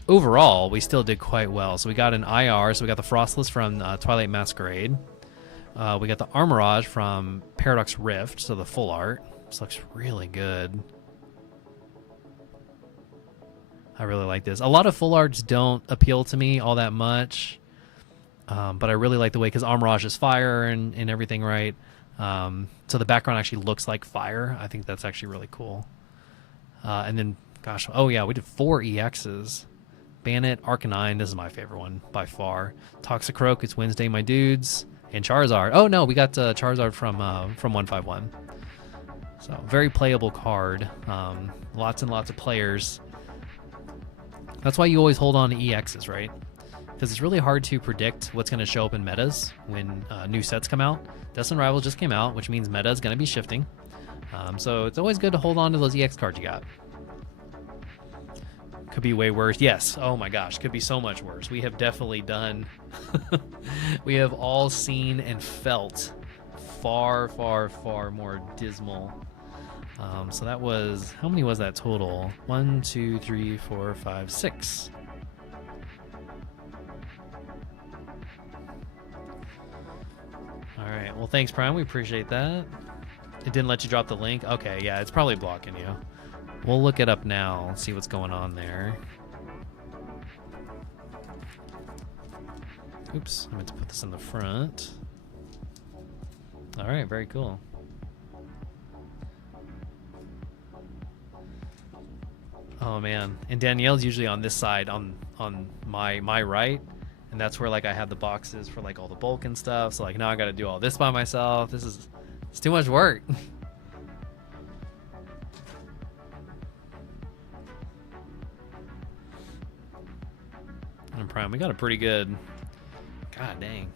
overall, we still did quite well. So we got an IR, so we got the Frostless from Twilight Masquerade. We got the Armorage from Paradox Rift, so the full art. This looks really good. I really like this. A lot of full arts don't appeal to me all that much, but I really like the way, because Armorage is fire and everything, right? So the background actually looks like fire. I think that's actually really cool. And then, gosh, oh yeah, we did 4 EXs. Bandit, Arcanine, this is my favorite one by far. Toxicroak, it's Wednesday, my dudes. And Charizard. Oh no, we got Charizard from 151. So very playable card. Lots and lots of players. That's why you always hold on to EXs, right? Because it's really hard to predict what's going to show up in metas when new sets come out. Destined Rivals just came out, which means meta is going to be shifting. So it's always good to hold on to those EX cards you got. Could be way worse. Yes. Oh my gosh. Could be so much worse. We have definitely done. We have all seen and felt far, far, far more dismal. So that was, how many was that total? 1, 2, 3, 4, 5, 6. All right. Well, thanks, Prime. We appreciate that. It didn't let you drop the link. Okay. Yeah, it's probably blocking you. We'll look it up now, see what's going on there. Oops, I meant to put this in the front. All right, very cool. Oh man, and Danielle's usually on this side, on my right, and that's where like I have the boxes for like all the bulk and stuff. So like now I got to do all this by myself. It's too much work. Prime, we got a pretty good, god dang,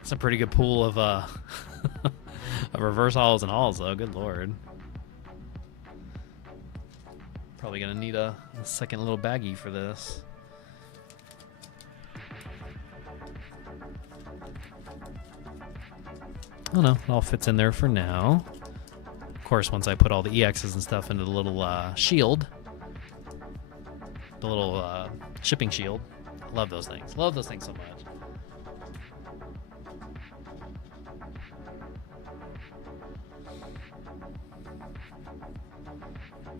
it's a pretty good pool of of reverse hauls and hauls though. Good lord, probably gonna need a second little baggie for this. Oh no, it all fits in there for now. Of course, once I put all the EXs and stuff into the little shield, the little shipping shield. Love those things. Love those things so much.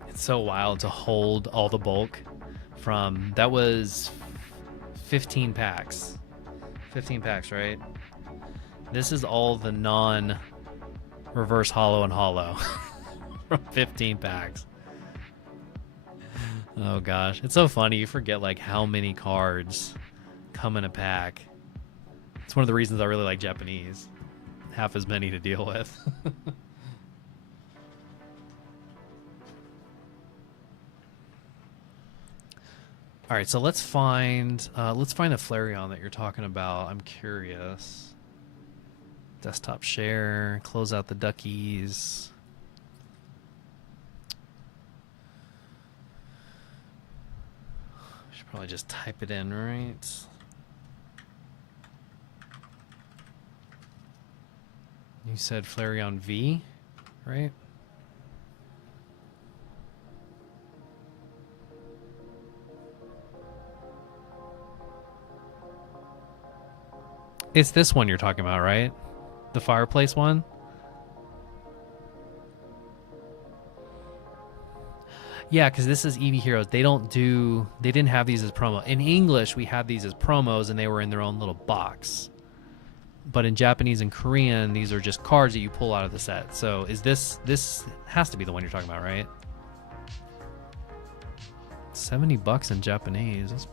It's so wild to hold all the bulk from, that was 15 packs. 15 packs, right? This is all the non-reverse holo and holo from 15 packs. Oh gosh, it's so funny. You forget like how many cards come in a pack. It's one of the reasons I really like Japanese. Half as many to deal with. All right, so let's find the Flareon that you're talking about. I'm curious. Desktop share, close out the duckies. Probably just type it in, right? You said Flareon V, right? It's this one you're talking about, right? The fireplace one? Yeah, because this is EV Heroes. They didn't have these as promo. In English, we had these as promos, and they were in their own little box. But in Japanese and Korean, these are just cards that you pull out of the set. So is this has to be the one you're talking about, right? $70 in Japanese.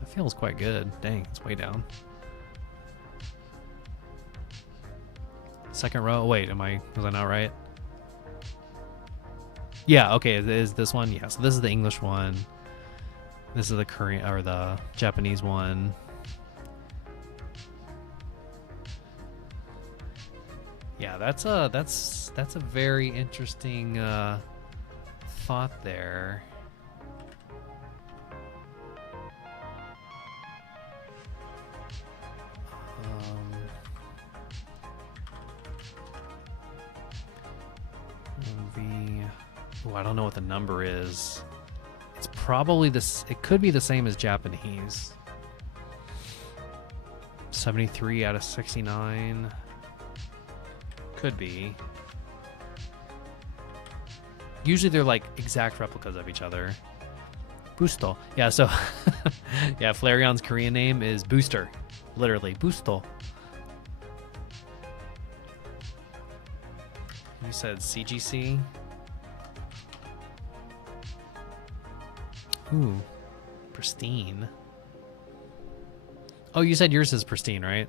That feels quite good. Dang, it's way down. Second row. Wait, was I not right? Yeah, okay, is this one? Yeah, so this is the English one. This is the Korean or the Japanese one. Yeah, that's a very interesting thought there. Oh, I don't know what the number is. It's probably this. It could be the same as Japanese. 73 out of 69. Could be. Usually they're like exact replicas of each other. Busto. Yeah, so yeah, Flareon's Korean name is Booster. Literally, Busto. You said CGC. Ooh, pristine. Oh, you said yours is pristine, right?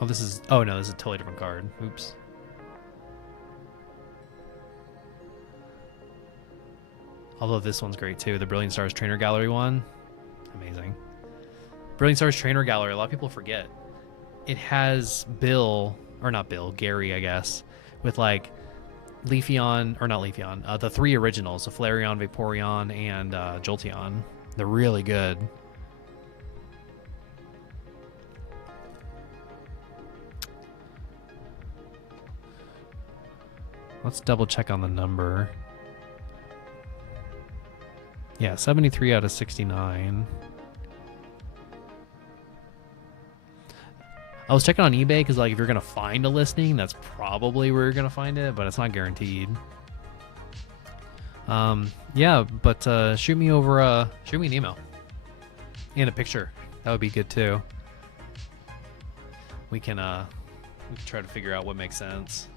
Oh, this is... Oh, no, this is a totally different card. Oops. Although this one's great, too. The Brilliant Stars Trainer Gallery one. Amazing. Brilliant Stars Trainer Gallery. A lot of people forget. It has Bill... Or not Bill. Gary, I guess. With, like, Leafeon... Or not Leafeon. The 3 originals. So Flareon, Vaporeon, and Jolteon. They're really good. Let's double check on the number. Yeah, 73 out of 69. I was checking on eBay because, like, if you're gonna find a listing, that's probably where you're gonna find it, but it's not guaranteed. Yeah, but shoot me an email and a picture. That would be good too. We can try to figure out what makes sense.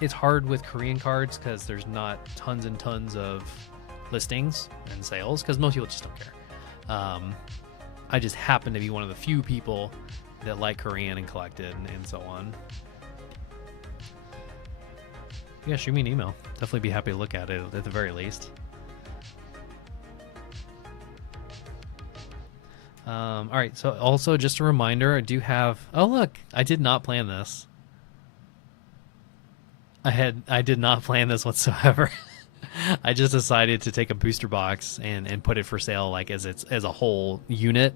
It's hard with Korean cards because there's not tons and tons of listings and sales because most people just don't care. I just happen to be one of the few people that like Korean and collect it and so on. Yeah, shoot me an email. Definitely be happy to look at it at the very least. All right, so also just a reminder, I do have... Oh, look, I did not plan this. I did not plan this whatsoever. I just decided to take a booster box and put it for sale like as a whole unit,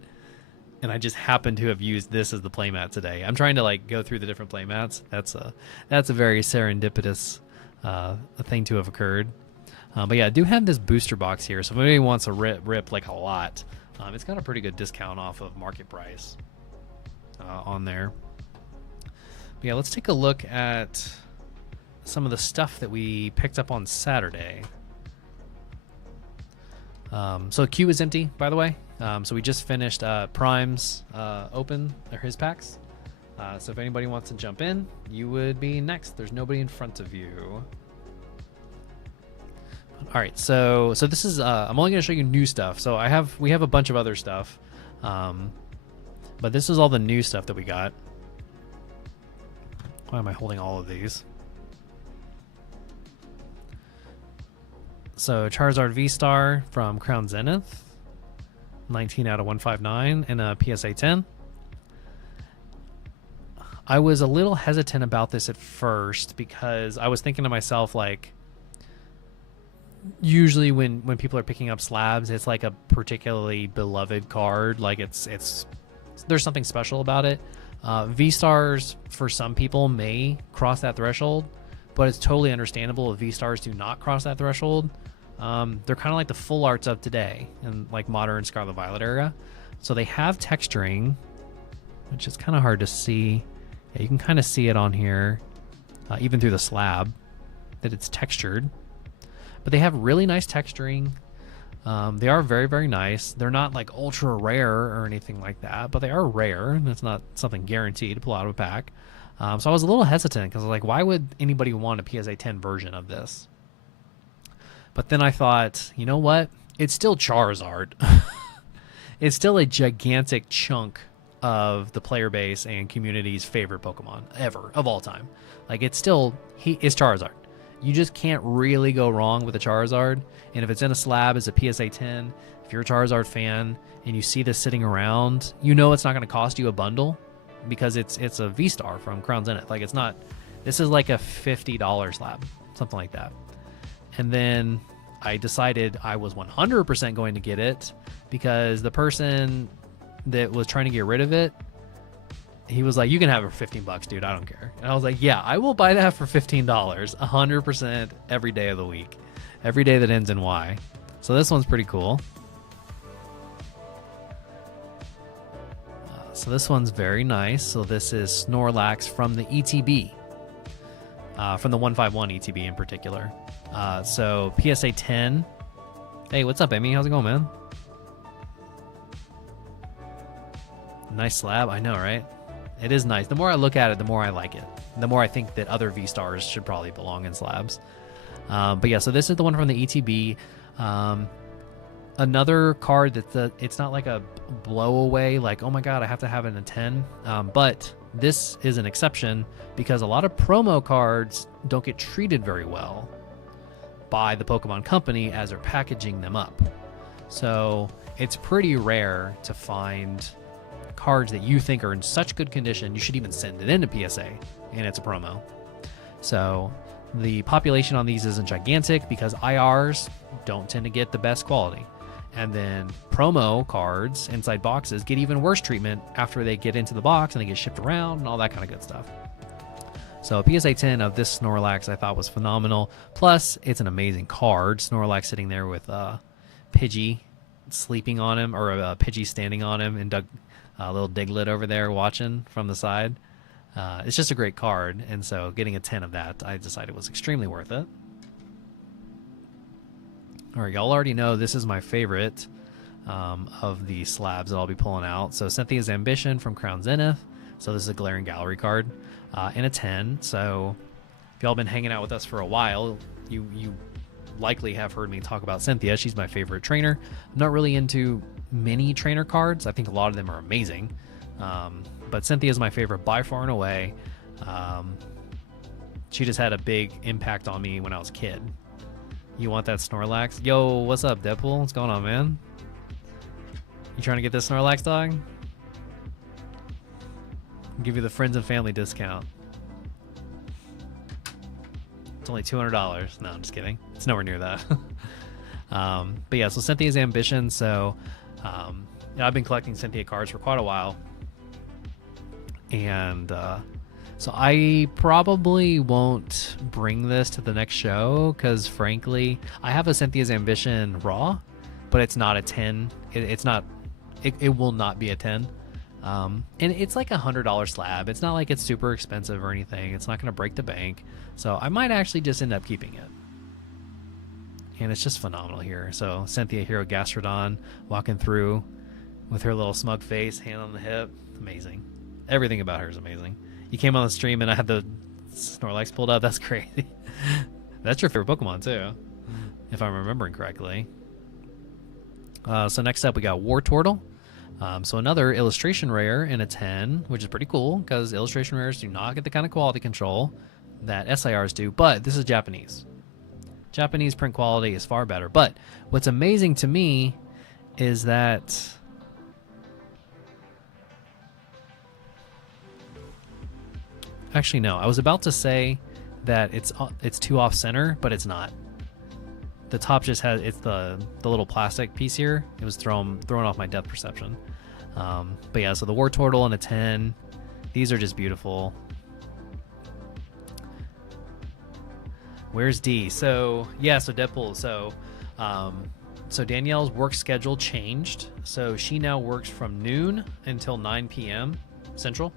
and I just happened to have used this as the playmat today. I'm trying to like go through the different playmats. That's a very serendipitous thing to have occurred. But yeah, I do have this booster box here, so if anybody wants to rip like a lot, it's got a pretty good discount off of market price on there. But yeah, let's take a look at some of the stuff that we picked up on Saturday. So queue is empty, by the way. So we just finished Prime's open, or his packs. So if anybody wants to jump in, you would be next. There's nobody in front of you. All right, so this is I'm only going to show you new stuff. So we have a bunch of other stuff, but this is all the new stuff that we got. Why am I holding all of these? So Charizard V-Star from Crown Zenith, 19 out of 159, and a PSA 10. I was a little hesitant about this at first because I was thinking to myself, like, usually when people are picking up slabs, it's like a particularly beloved card. Like there's something special about it. V-Stars for some people may cross that threshold, but it's totally understandable if V-Stars do not cross that threshold. They're kind of like the full arts of today in like modern Scarlet Violet era. So they have texturing, which is kind of hard to see. Yeah, you can kind of see it on here, even through the slab, that it's textured. But they have really nice texturing. They are very, very nice. They're not like ultra rare or anything like that, but they are rare, and it's not something guaranteed to pull out of a pack. So I was a little hesitant because I was like, why would anybody want a PSA 10 version of this? But then I thought, you know what? It's still Charizard. It's still a gigantic chunk of the player base and community's favorite Pokemon ever, of all time. Like, it's Charizard. You just can't really go wrong with a Charizard. And if it's in a slab as a PSA 10, if you're a Charizard fan and you see this sitting around, you know it's not going to cost you a bundle because it's a V-Star from Crown Zenith. Like, it's not... This is like a $50 slab, something like that. And then I decided I was 100% going to get it because the person that was trying to get rid of it, he was like, you can have it for $15, dude. I don't care. And I was like, yeah, I will buy that for $15, 100% every day of the week, every day that ends in Y. So this one's pretty cool. So this one's very nice. So this is Snorlax from the ETB, from the 151 ETB in particular. So PSA 10. Hey, what's up, Emmy? How's it going, man? Nice slab. I know, right? It is nice. The more I look at it, the more I like it. The more I think that other V-Stars should probably belong in slabs. But yeah, so this is the one from the ETB. Another card that it's not like a blow away, like, oh my god, I have to have it in a 10. But this is an exception because a lot of promo cards don't get treated very well by the Pokemon Company as they're packaging them up. So it's pretty rare to find cards that you think are in such good condition you should even send it into PSA, and it's a promo. So the population on these isn't gigantic because IRs don't tend to get the best quality. And then promo cards inside boxes get even worse treatment after they get into the box and they get shipped around and all that kind of good stuff. So PSA 10 of this Snorlax I thought was phenomenal. Plus, it's an amazing card. Snorlax sitting there with Pidgey sleeping on him, or Pidgey standing on him, and little Diglett over there watching from the side. It's just a great card, and so getting a 10 of that, I decided was extremely worth it. All right, y'all already know this is my favorite of the slabs that I'll be pulling out. So Cynthia's Ambition from Crown Zenith. So this is a Glaring Gallery card in a 10. So if y'all been hanging out with us for a while, you likely have heard me talk about Cynthia. She's my favorite trainer. I'm not really into mini trainer cards. I think a lot of them are amazing. But Cynthia is my favorite by far and away. She just had a big impact on me when I was a kid. You want that Snorlax? Yo, what's up, Deadpool? What's going on, man? You trying to get this Snorlax, dog? I'll give you the friends and family discount. It's only $200. No, I'm just kidding. It's nowhere near that. But yeah, so Cynthia's Ambition. So I've been collecting Cynthia cards for quite a while. And so I probably won't bring this to the next show because, frankly, I have a Cynthia's Ambition raw, but it's not a 10. It will not be a 10. And it's like $100 slab. It's not like it's super expensive or anything. It's not going to break the bank. So I might actually just end up keeping it. And it's just phenomenal here. So Cynthia Hero Gastrodon walking through with her little smug face, hand on the hip. Amazing. Everything about her is amazing. You came on the stream and I had the Snorlax pulled up. That's crazy. That's your favorite Pokemon too, if I'm remembering correctly. So next up we got Wartortle. So another illustration rare in a 10, which is pretty cool because illustration rares do not get the kind of quality control that SIRs do, but this is Japanese. Japanese print quality is far better. But what's amazing to me is that actually, no. I was about to say that it's too off center, but it's not. The top just has the little plastic piece here. It was throwing off my depth perception. But yeah, so the Wartortle and a 10. These are just beautiful. Where's D? So yeah, so Deadpool. So Danielle's work schedule changed. So she now works from noon until 9 p.m. Central.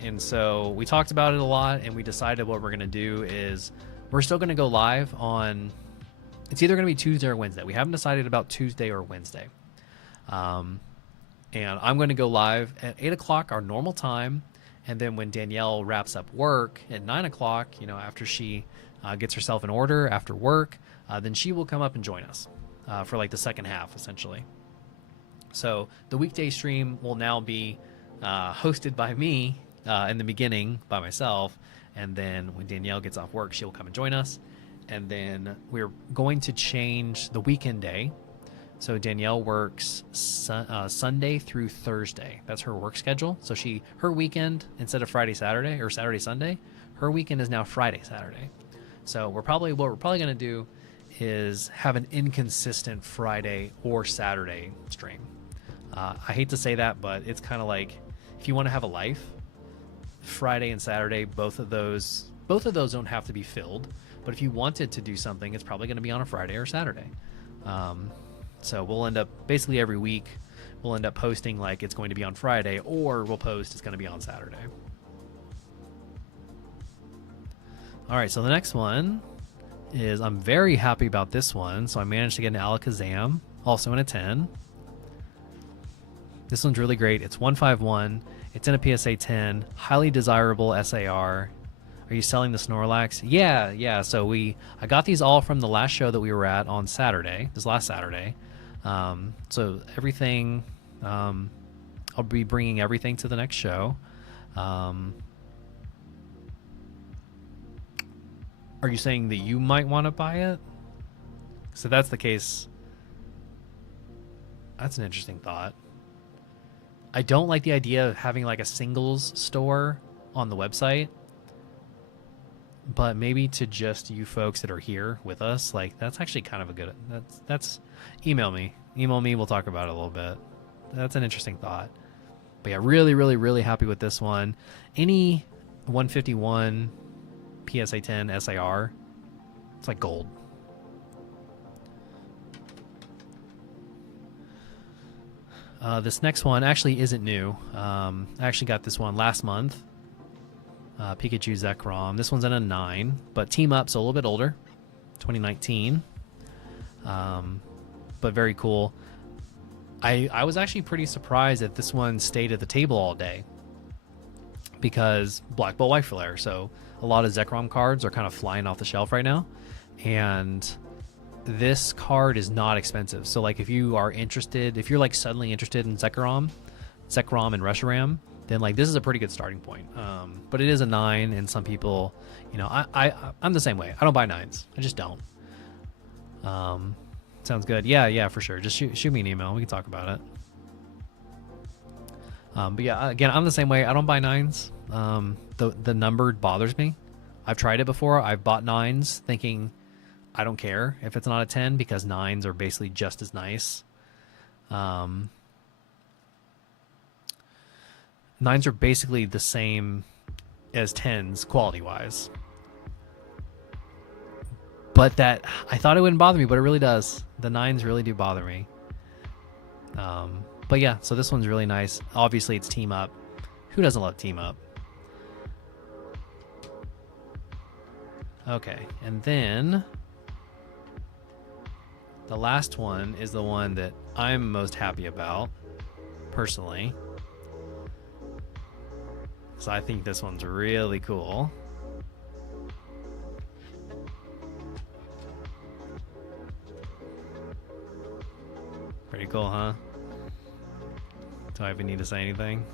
And so we talked about it a lot, and we decided what we're going to do is we're still going to go live on, it's either going to be Tuesday or Wednesday. We haven't decided about Tuesday or Wednesday. And I'm going to go live at 8 o'clock, our normal time. And then when Danielle wraps up work at 9 o'clock, after she gets herself in order after work, then she will come up and join us for like the second half, essentially. So the weekday stream will now be hosted by me in the beginning by myself, and then when Danielle gets off work, she'll come and join us. And then we're going to change the weekend day. So Danielle works Sunday through Thursday. That's her work schedule. So her weekend, instead of Friday, Saturday, or Saturday, Sunday, her weekend is now Friday, Saturday. So what we're probably going to do is have an inconsistent Friday or Saturday stream. I hate to say that, but it's kind of like if you want to have a life, Friday and Saturday, both of those don't have to be filled. But if you wanted to do something, it's probably going to be on a Friday or Saturday. So we'll end up basically every week we'll end up posting like it's going to be on Friday, or we'll post it's going to be on Saturday. All right, so the next one is, I'm very happy about this one. So I managed to get an Alakazam, also in a 10. This one's really great. It's 151. It's in a PSA 10. Highly desirable SAR. Are you selling the Snorlax? Yeah. So I got these all from the last show that we were at on Saturday. This last Saturday. So everything, I'll be bringing everything to the next show. Are you saying that you might want to buy it? So that's the case. That's an interesting thought. I don't like the idea of having like a singles store on the website, but maybe to just you folks that are here with us, like that's actually kind of a good, that's email me, we'll talk about it a little bit. That's an interesting thought. But yeah, really happy with this one. Any 151 PSA 10 SAR, it's like gold. This next one actually isn't new. I actually got this one last month. Pikachu Zekrom. This one's in a 9, but team up, so a little bit older. 2019. But very cool. I was actually pretty surprised that this one stayed at the table all day, because Black Bolt White Flare. So a lot of Zekrom cards are kind of flying off the shelf right now. And this card is not expensive. So like if you are interested, if you're like suddenly interested in Zekrom and Reshiram, then like this is a pretty good starting point. But it is a 9, and some people, you know, I'm the same way. I don't buy 9s. I just don't. Sounds good. Yeah, for sure. Just shoot me an email. We can talk about it. But yeah, again, I'm the same way. I don't buy 9s. The number bothers me. I've tried it before. I've bought 9s thinking I don't care if it's not a 10, because 9s are basically just as nice. 9s are basically the same as 10s quality-wise. But that, I thought it wouldn't bother me, but it really does. The 9s really do bother me. But yeah, so this one's really nice. Obviously, it's team up. Who doesn't love team up? Okay, and then the last one is the one that I'm most happy about, personally. So I think this one's really cool. Pretty cool, huh? Do I even need to say anything?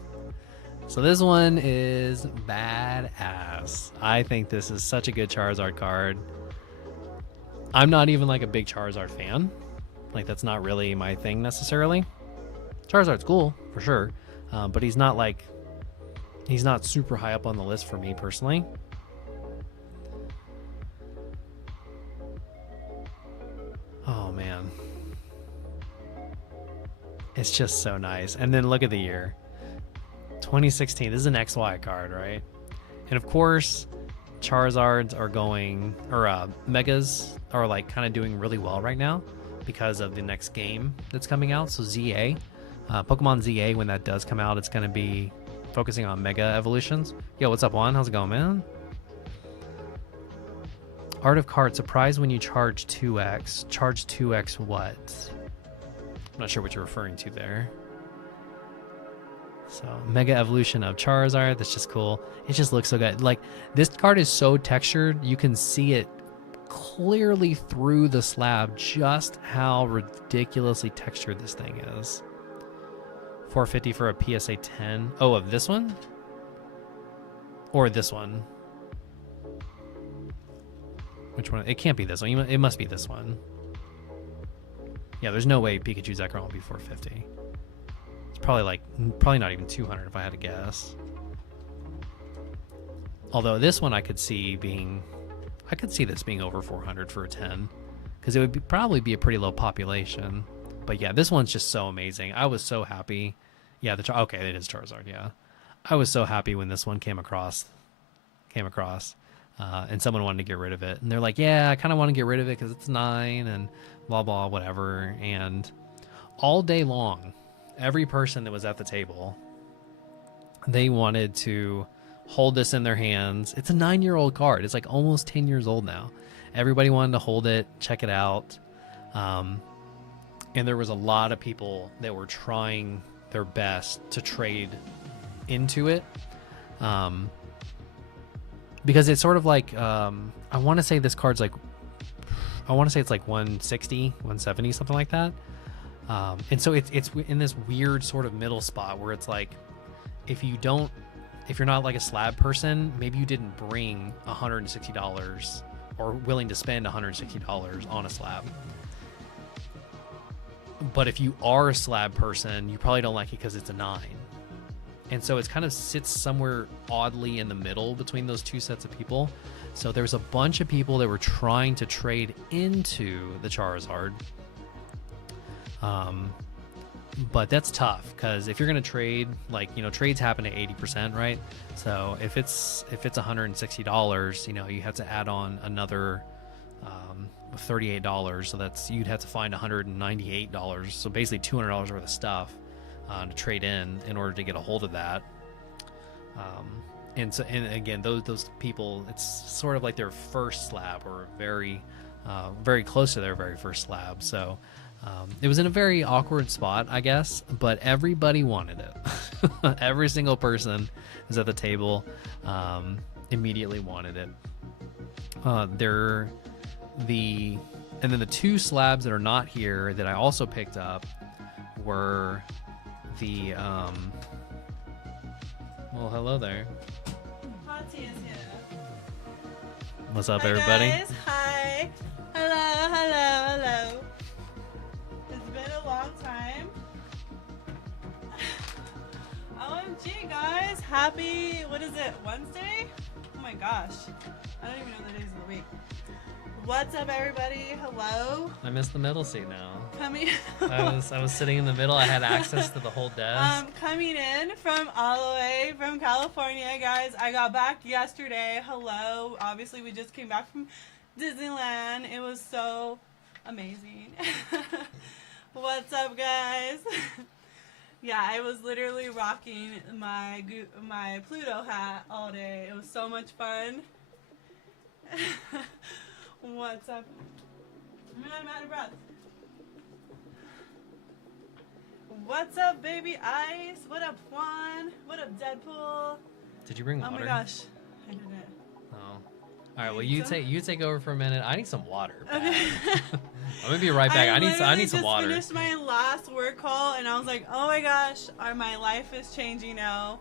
So this one is badass. I think this is such a good Charizard card. I'm not even like a big Charizard fan. Like that's not really my thing necessarily. Charizard's cool for sure, but he's not super high up on the list for me personally. Oh man, it's just so nice. And then look at the year, 2016. This is an XY card, right? And of course, Charizards are going, or Megas are like kind of doing really well right now because of the next game that's coming out. So ZA, Pokemon ZA, when that does come out, it's going to be focusing on Mega Evolutions. Yo, what's up, Juan? How's it going, man? Art of Card, surprised when you charge 2x. Charge 2x what? I'm not sure what you're referring to there. So Mega Evolution of Charizard, that's just cool. It just looks so good. Like this card is so textured, you can see it clearly through the slab just how ridiculously textured this thing is. 450 for a PSA 10. Oh, of this one? Or this one? Which one? It can't be this one. It must be this one. Yeah, there's no way Pikachu Zekrom will be 450. Probably not even 200 if I had to guess. Although this one I could see this being over 400 for a 10, because it would probably be a pretty low population. But yeah, this one's just so amazing. I was so happy. Yeah, okay, it is Charizard. Yeah, I was so happy when this one came across, and someone wanted to get rid of it, and they're like, "Yeah, I kind of want to get rid of it because it's 9 and blah blah whatever." And all day long, every person that was at the table, they wanted to hold this in their hands. It's a 9-year-old card. It's like almost 10 years old now. Everybody wanted to hold it, check it out. And there was a lot of people that were trying their best to trade into it. Because it's sort of like, I want to say this card's like, I want to say it's like 160, 170, something like that. And so it's in this weird sort of middle spot where it's like, if you're not like a slab person, maybe you didn't bring $160 or willing to spend $160 on a slab. But if you are a slab person, you probably don't like it because it's a 9. And so it kind of sits somewhere oddly in the middle between those two sets of people. So there's a bunch of people that were trying to trade into the Charizard. But that's tough because if you're going to trade, like, you know, trades happen at 80%, right? So if it's $160, you know, you have to add on another $38. So that's, you'd have to find $198. So basically $200 worth of stuff to trade in order to get a hold of that. And again, those people, it's sort of like their first slab, or very close to their very first slab. So it was in a very awkward spot, I guess, but everybody wanted it. Every single person who's at the table immediately wanted it. And then the two slabs that are not here that I also picked up were the well, hello there. Hottie is here. What's up, Hi everybody? Guys. Hi. Hello. It's been a long time. OMG, guys. Happy, what is it, Wednesday? Oh my gosh. I don't even know the days of the week. What's up, everybody? Hello. I missed the middle seat now. Coming. I was sitting in the middle. I had access to the whole desk. Coming in from all the way from California, guys. I got back yesterday. Hello. Obviously, we just came back from Disneyland. It was so amazing. What's up, guys? Yeah, I was literally rocking my Pluto hat all day. It was so much fun. What's up? I'm out of breath. What's up, baby Ice? What up, Juan? What up, Deadpool? Did you bring water? Oh my gosh, I didn't. Oh. All right. Well, you take over for a minute. I need some water. Okay. I'm gonna be right back. I need some water. I just finished my last work call, and I was like, oh my gosh, my life is changing now.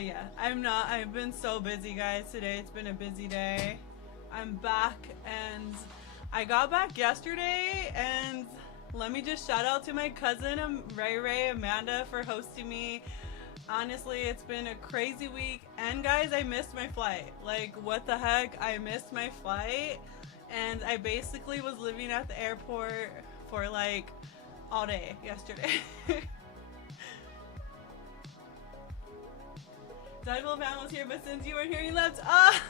Yeah, I've been so busy, guys, today. It's been a busy day. I'm back, and I got back yesterday, and let me just shout out to my cousin, Ray Amanda, for hosting me. Honestly, it's been a crazy week, and guys, I missed my flight. Like, what the heck? I missed my flight, and I basically was living at the airport for, like, all day yesterday. Deadpool fan was here, but since you weren't here, you left. Ah!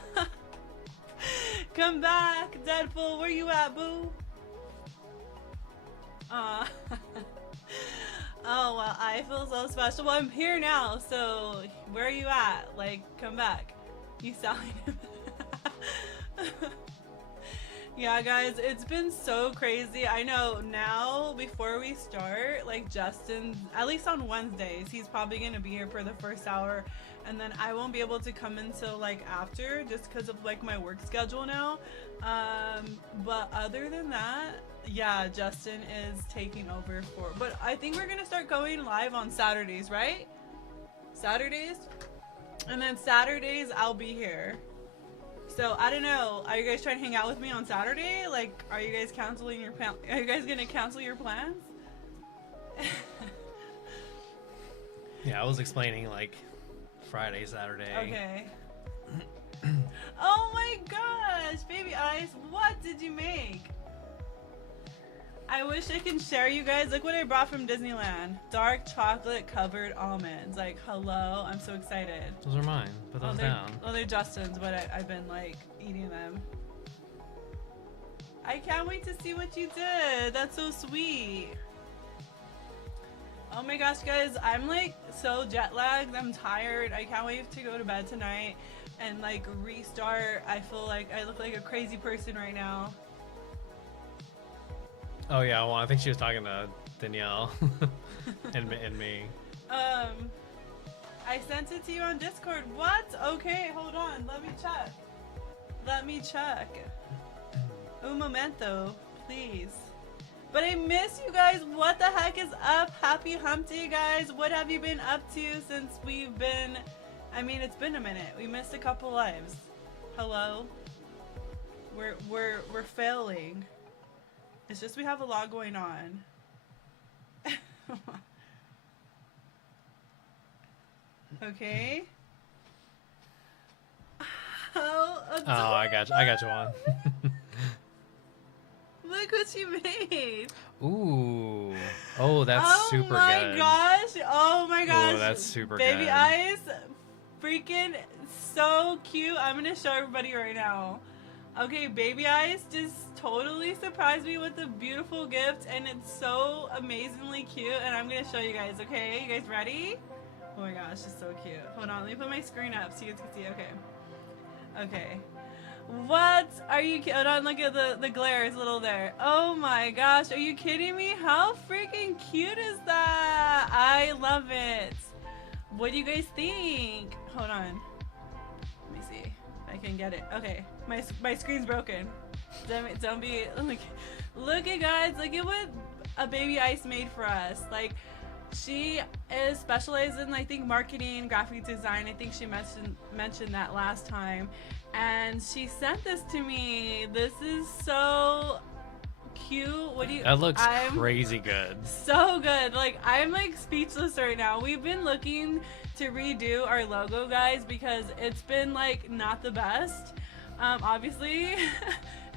Come back, Deadpool. Where you at, boo? Oh, well, I feel so special. Well, I'm here now, so where are you at? Like, come back. You sound like... Yeah, guys, it's been so crazy. I know now, before we start, like, Justin, at least on Wednesdays, he's probably going to be here for the first hour, and then I won't be able to come until, like, after, just because of, like, my work schedule now. But other than that, yeah, Justin is taking over for, but I think we're going to start going live on Saturdays, right? Saturdays? And then Saturdays, I'll be here. So, I don't know, are you guys trying to hang out with me on Saturday? Like, are you guys canceling your plans? Are you guys gonna cancel your plans? Yeah, I was explaining, like, Friday, Saturday. Okay. Oh my gosh, baby Ice, what did you make? I wish I can share you guys. Look what I brought from Disneyland. Dark chocolate covered almonds. Like, hello, I'm so excited. Those are mine. Put those down. Oh, they're Justin's, but I've been, like, eating them. I can't wait to see what you did. That's so sweet. Oh my gosh, guys, I'm like so jet lagged. I'm tired. I can't wait to go to bed tonight and like restart. I feel like I look like a crazy person right now. Oh yeah, well I think she was talking to Danielle and me. I sent it to you on Discord. What? Okay, hold on. Let me check. Let me check. Un momento, please. But I miss you guys. What the heck is up? Happy hump day, guys. What have you been up to since we've been... I mean, it's been a minute. We missed a couple lives. Hello? We're failing. It's just we have a lot going on. Okay. How adorable. Oh, I got you on. Look what she made. Ooh. Oh, that's super good. Oh my gosh. Oh, that's super Baby good. eyes. Freaking so cute. I'm going to show everybody right now. Okay, Baby Eyes just totally surprised me with a beautiful gift, and it's so amazingly cute, and I'm going to show you guys, okay? You guys ready? Oh my gosh, it's so cute. Hold on, let me put my screen up so you guys can see. Okay. Okay. What are you... Hold on, look at the glare. It's a little there. Oh my gosh, are you kidding me? How freaking cute is that? I love it. What do you guys think? Hold on. Let me see if I can get it. Okay, my screen's broken. Don't be... Look at guys, look at what a Baby Ice made for us. Like, she is specialized in, I think, marketing, graphic design. I think she mentioned that last time. And she sent this to me. This is so cute. What do you... That looks crazy good. So good. Like, I'm like speechless right now. We've been looking to redo our logo, guys, because it's been like not the best, obviously.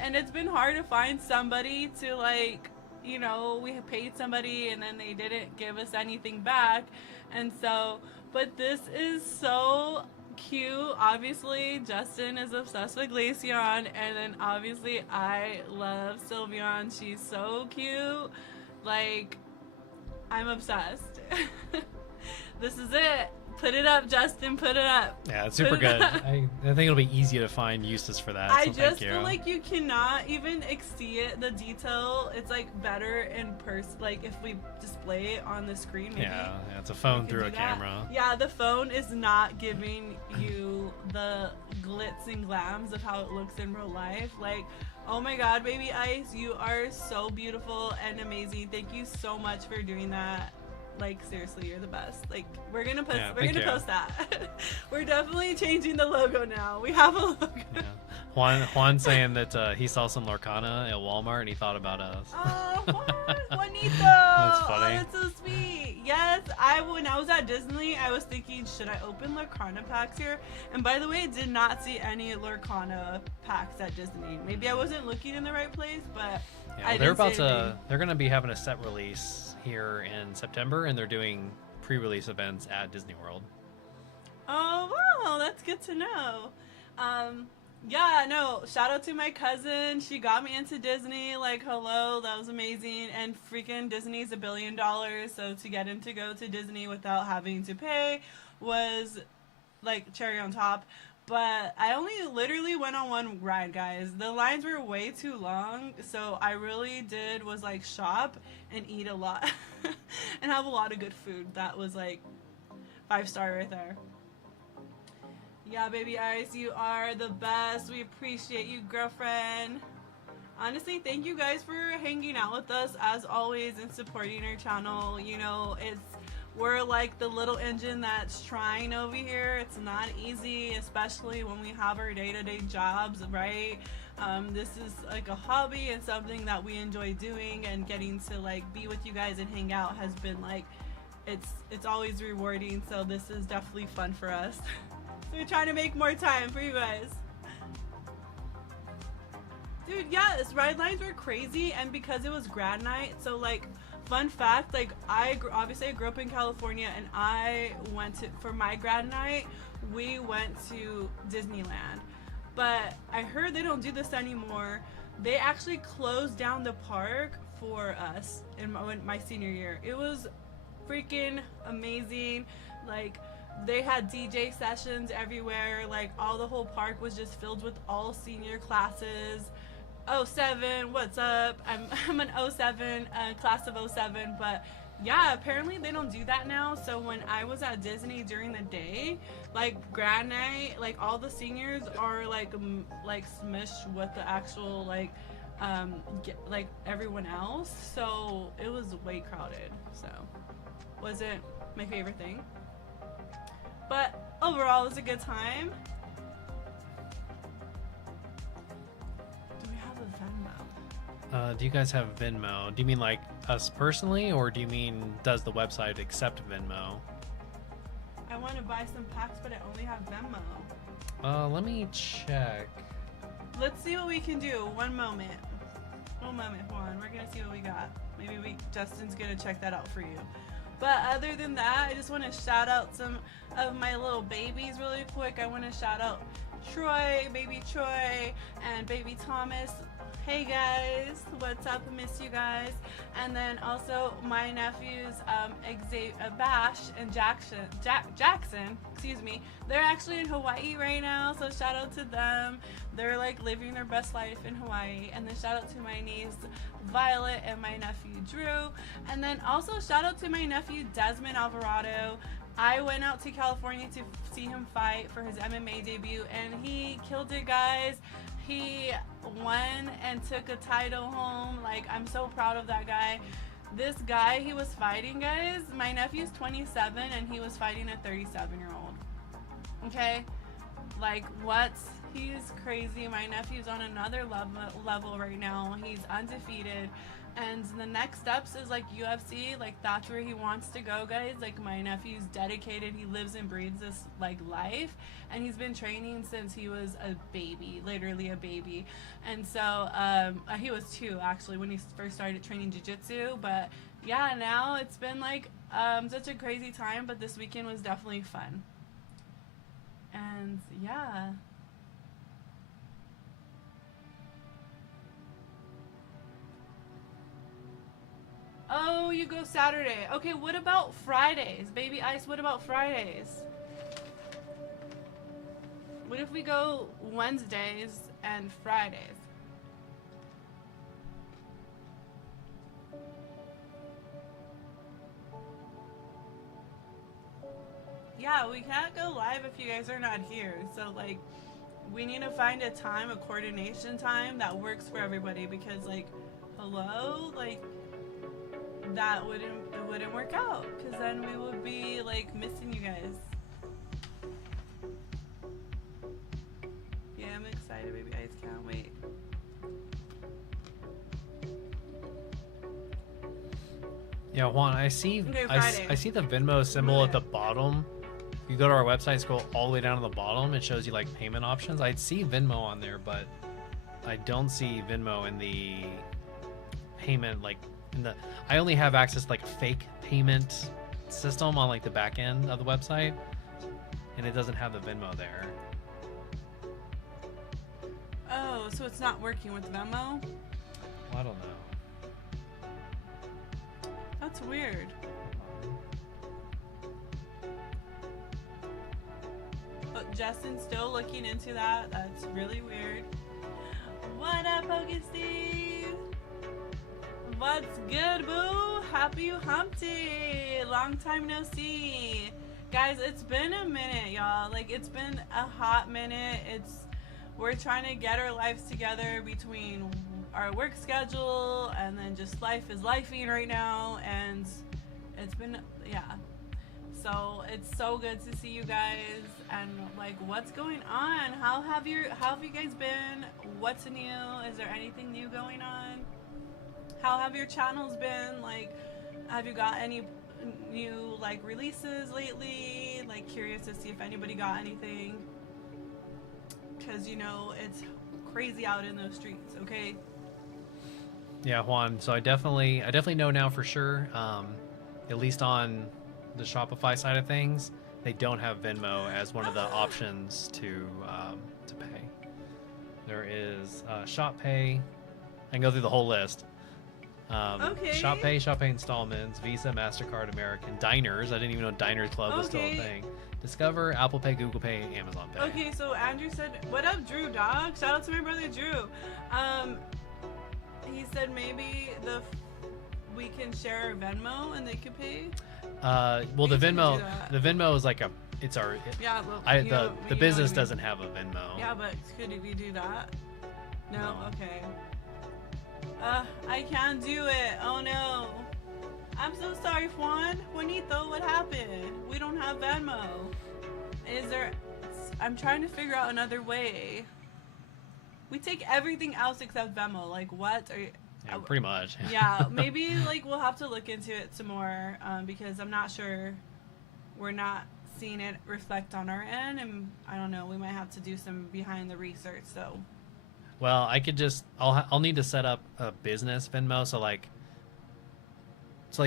And it's been hard to find somebody to, like, you know, we paid somebody and then they didn't give us anything back. And so, but this is so cute. Obviously, Justin is obsessed with Glaceon, and then obviously I love Sylveon. She's so cute. Like, I'm obsessed. This is it. Put it up, Justin. Put it up. Yeah, it's super good. I think it'll be easy to find uses for that. I so just thank you. feel like you cannot even exceed it. The detail, it's like better in person. Like if we display it on the screen, maybe. Yeah, it's a phone through a that. camera. Yeah, the phone is not giving you the glitz and glams of how it looks in real life. Like, oh my god, Baby Ice, you are so beautiful and amazing. Thank you so much for doing that. Like, seriously, you're the best. Like, we're gonna post. Yeah, we're gonna post that. We're definitely changing the logo now. We have a logo. Yeah. Juan saying that he saw some Lorcana at Walmart and he thought about us. Oh, Juanito! That's funny. Oh, that's so sweet. Yes, when I was at Disney, I was thinking, should I open Lorcana packs here? And by the way, I did not see any Lorcana packs at Disney. Maybe I wasn't looking in the right place, but Yeah, I they're didn't see anything. they're gonna be having a set release here in September, and they're doing pre-release events at Disney World. Oh wow, that's good to know. Yeah, no, shout out to my cousin. She got me into Disney. Like, hello, that was amazing. And freaking Disney's $1 billion, so to get him to go to Disney without having to pay was like cherry on top. But I only literally went on one ride, guys. The lines were way too long, so I really did was like shop and eat a lot and have a lot of good food. That was like 5-star right there. Yeah, Baby Ice, you are the best. We appreciate you, girlfriend. Honestly, thank you guys for hanging out with us as always and supporting our channel. You know, we're like the little engine that's trying over here. It's not easy, especially when we have our day-to-day jobs, right? This is like a hobby and something that we enjoy doing, and getting to like be with you guys and hang out has been like, it's always rewarding. So this is definitely fun for us. So we're trying to make more time for you guys. Dude, yes, ride lines were crazy, and because it was grad night, so like, fun fact, like, obviously I grew up in California, and I went to, for my grad night, we went to Disneyland. But I heard they don't do this anymore. They actually closed down the park for us in my senior year. It was freaking amazing. Like, they had DJ sessions everywhere. Like, all the whole park was just filled with all senior classes. '07, what's up? I'm an '07, class of '07, but yeah, apparently they don't do that now. So when I was at Disney during the day, like grad night, like all the seniors are like smushed with the actual like everyone else. So it was way crowded. So wasn't my favorite thing, but overall it was a good time. Do we have a Venmo? Do you guys have Venmo? Do you mean like us personally, or do you mean does the website accept Venmo? I want to buy some packs, but I only have Venmo. Let me check. Let's see what we can do. One moment. Hold on. We're gonna see what we got. Maybe Justin's gonna check that out for you. But other than that, I just want to shout out some of my little babies really quick. I want to shout out Troy, baby Troy, and baby Thomas. Hey guys, what's up? I miss you guys. And then also my nephews, Bash and Jackson, excuse me. They're actually in Hawaii right now, so shout out to them. They're like living their best life in Hawaii. And then shout out to my niece Violet and my nephew Drew. And then also shout out to my nephew Desmond Alvarado. I went out to California to see him fight for his MMA debut, and he killed it, guys. He won and took a title home. Like, I'm so proud of that guy. This guy he was fighting, guys, my nephew's 27 and he was fighting a 37-year-old. Okay? Like, what? He's crazy. My nephew's on another level right now. He's undefeated. And the next steps is like UFC. Like, that's where he wants to go, guys. Like, my nephew's dedicated. He lives and breathes this like life, and he's been training since he was a baby, literally a baby. And so he was 2 actually when he first started training jiu-jitsu. But yeah, now it's been like such a crazy time, but this weekend was definitely fun. And yeah. Oh, you go Saturday. Okay, what about Fridays? Baby Ice, what about Fridays? What if we go Wednesdays and Fridays? Yeah, we can't go live if you guys are not here. So, like, we need to find a time, a coordination time that works for everybody, because, like, hello? Like, that wouldn't work out, because then we would be like missing you guys. Yeah, I'm excited, baby. I just can't wait. Yeah, Juan, I see. Okay, I see the Venmo symbol at the bottom. You go to our website, scroll all the way down to the bottom. It shows you like payment options. I'd see Venmo on there, but I don't see Venmo in the payment like. I only have access to like a fake payment system on like the back end of the website, and it doesn't have the Venmo there. Oh, so it's not working with Venmo? Well, I don't know. That's weird. But Justin's still looking into that. That's really weird. What up, Pokesteve? What's good, boo? Happy hump day. Long time no see. Guys, it's been a minute, y'all. Like, it's been a hot minute. We're trying to get our lives together between our work schedule and then just life is lifing right now. And it's been, yeah. So it's so good to see you guys. And like, what's going on? How have you guys been? What's new? Is there anything new going on? How have your channels been? Like, have you got any new like releases lately? Like, curious to see if anybody got anything, because you know it's crazy out in those streets. Okay. Yeah, Juan. So I definitely know now for sure. At least on the Shopify side of things, they don't have Venmo as one of the options to pay. There is Shop Pay. I can go through the whole list. Okay. Shop Pay installments, Visa, MasterCard, American, Diners. I didn't even know Diners Club was still a thing. Discover, Apple Pay, Google Pay, Amazon Pay. Okay, so Andrew said, "What up, Drew, dog? Shout out to my brother Drew." He said maybe we can share our Venmo and they could pay. Well, We the can do Venmo, that. the Venmo is like Yeah, well, the business doesn't have a Venmo. Yeah, but could we do that? No. No. Okay. I can't do it. Oh no. I'm so sorry, Juanito, what happened? We don't have Venmo. I'm trying to figure out another way. We take everything else except Venmo. Like what? Yeah, pretty much. Yeah, maybe like we'll have to look into it some more because I'm not sure. We're not seeing it reflect on our end, and I don't know. We might have to do some behind the research. So. Well, I could just I'll need to set up a business Venmo. So like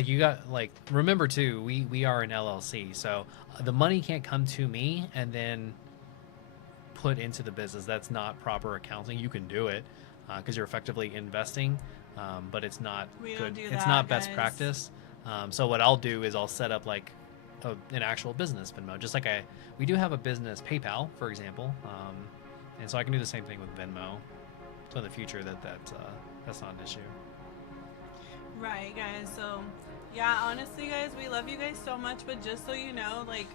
you got like remember too we are an LLC, so the money can't come to me and then put into the business. That's not proper accounting. You can do it because you're effectively investing, but it's not We good. don't do It's that, not best guys. practice. So what I'll do is I'll set up like an actual business Venmo, just like we do have a business PayPal, for example, and so I can do the same thing with Venmo. So in the future that's not an issue. Right, guys. So, yeah, honestly, guys, we love you guys so much. But just so you know, like,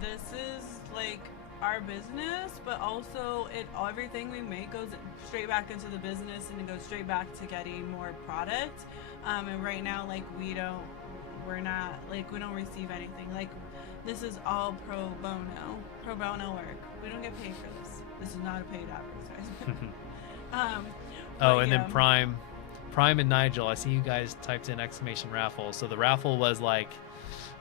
this is like our business, but also everything we make goes straight back into the business, and it goes straight back to getting more product. And right now, like, we don't receive anything. Like, this is all pro bono work. We don't get paid for this. This is not a paid advertisement. And then Prime and Nigel, I see you guys typed in exclamation raffle. So the raffle was like,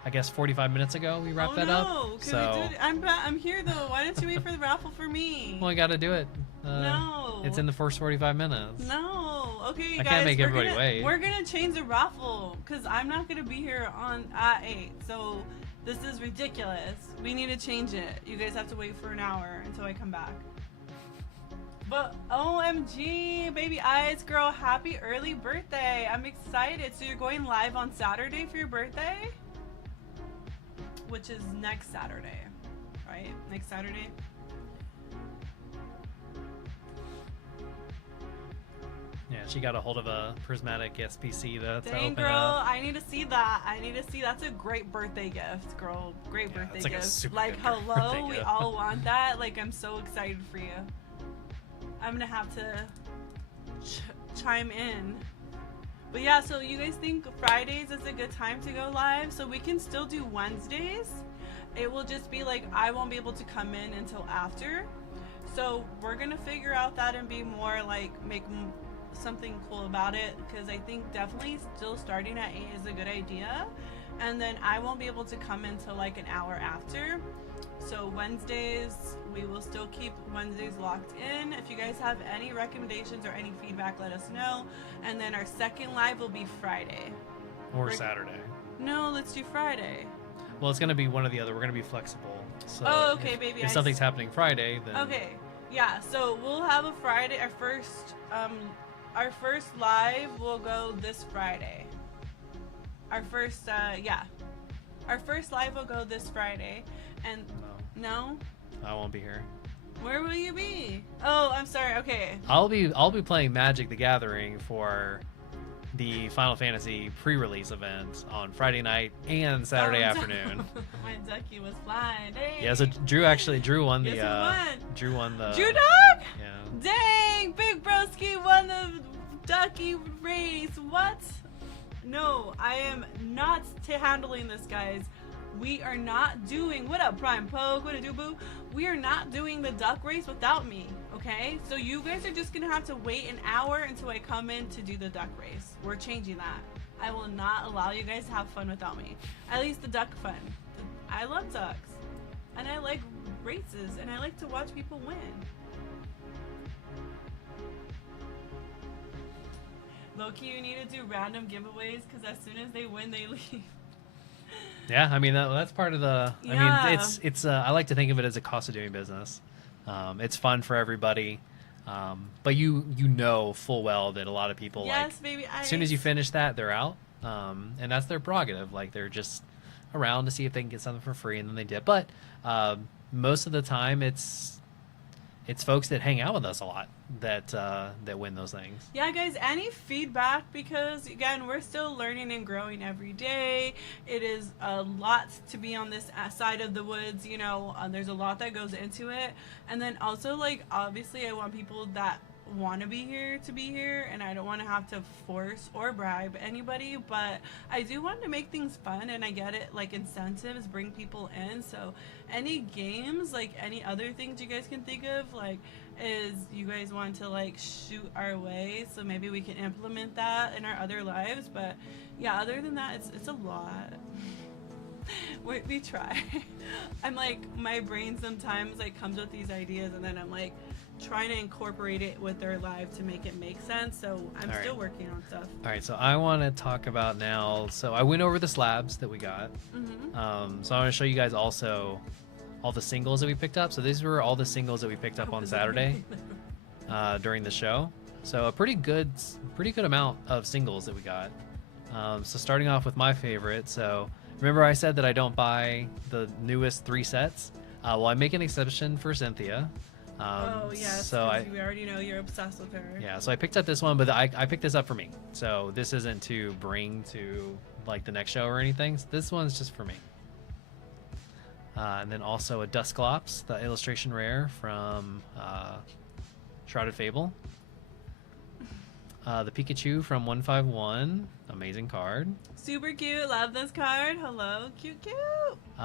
I guess 45 minutes ago we wrapped that up. So I'm here though. Why didn't you wait for the raffle for me? well, I got to do it. No. It's in the first 45 minutes. No. Okay, you I guys. can't make everybody wait. We're gonna change the raffle because I'm not gonna be here at 8. So this is ridiculous. We need to change it. You guys have to wait for an hour until I come back. But OMG, baby eyes, girl, happy early birthday. I'm excited. So you're going live on Saturday for your birthday? Which is next Saturday, right? Next Saturday? Yeah, she got a hold of a prismatic SPC to Dang, open girl, up. I need to see that. That's a great birthday gift, girl. Great Yeah, birthday it's like a gift. super Like, good hello, birthday we gift. all want that. Like, I'm so excited for you. I'm gonna have to chime in. But yeah, so you guys think Fridays is a good time to go live? So we can still do Wednesdays. It will just be like I won't be able to come in until after. So we're gonna figure out that and be more like something cool about it, because I think definitely still starting at 8 is a good idea. And then I won't be able to come in till like an hour after. So Wednesdays, we will still keep Wednesdays locked in. If you guys have any recommendations or any feedback, let us know. And then our second live will be Friday. Or Saturday. No, let's do Friday. Well, it's going to be one or the other. We're going to be flexible. So Oh, okay, baby. If something's happening Friday, then... Okay, yeah, so we'll have a Friday. Our first live will go this Friday. Our first live will go this Friday. And no? I won't be here. Where will you be? Oh, I'm sorry. Okay. I'll be playing Magic the Gathering for the Final Fantasy pre-release event on Friday night and Saturday afternoon. My ducky was flying. Dang. Yeah, so Drew won the Yes, he won. Drew won the Drew dog? Yeah. Dang, Big Broski won the ducky race. What? No, I am not handling this, guys. We are not doing, what up, Prime Poke, what a do boo? We are not doing the duck race without me, okay? So you guys are just gonna have to wait an hour until I come in to do the duck race. We're changing that. I will not allow you guys to have fun without me. At least the duck fun. I love ducks. And I like races, and I like to watch people win. Loki, you need to do random giveaways, because as soon as they win, they leave. Yeah, I mean that's part of the. Yeah. I mean, it's. I like to think of it as a cost of doing business. It's fun for everybody. But you know full well that a lot of people Yes, like baby. as soon as you finish that, they're out, and that's their prerogative. Like they're just around to see if they can get something for free, and then they dip. But most of the time, it's folks that hang out with us a lot that win those things. Yeah, guys, any feedback, because again, we're still learning and growing every day. It is a lot to be on this side of the woods, you know. There's a lot that goes into it. And then also, like, obviously I want people that want to be here to be here, and I don't want to have to force or bribe anybody, but I do want to make things fun, and I get it, like incentives bring people in. So any games, like any other things you guys can think of, like, is you guys want to like shoot our way, so maybe we can implement that in our other lives. But yeah, other than that, it's a lot. We try. I'm like, my brain sometimes like comes with these ideas, and then I'm like trying to incorporate it with their life to make it make sense. So I'm still working on stuff. All right, so I want to talk about now. So I went over the slabs that we got. So I want to show you guys also all the singles that we picked up. So these were all the singles that we picked up on Saturday during the show. So a pretty good amount of singles that we got. So starting off with my favorite. So remember I said that I don't buy the newest 3 sets? Well, I make an exception for Cynthia. Oh yes, so we already know you're obsessed with her. Yeah, so I picked up this one, but I picked this up for me. So this isn't to bring to like the next show or anything. So this one's just for me. And then also a Dusclops, the illustration rare from Shrouded Fable. The Pikachu from 151, amazing card. Super cute, love this card. Hello, cute.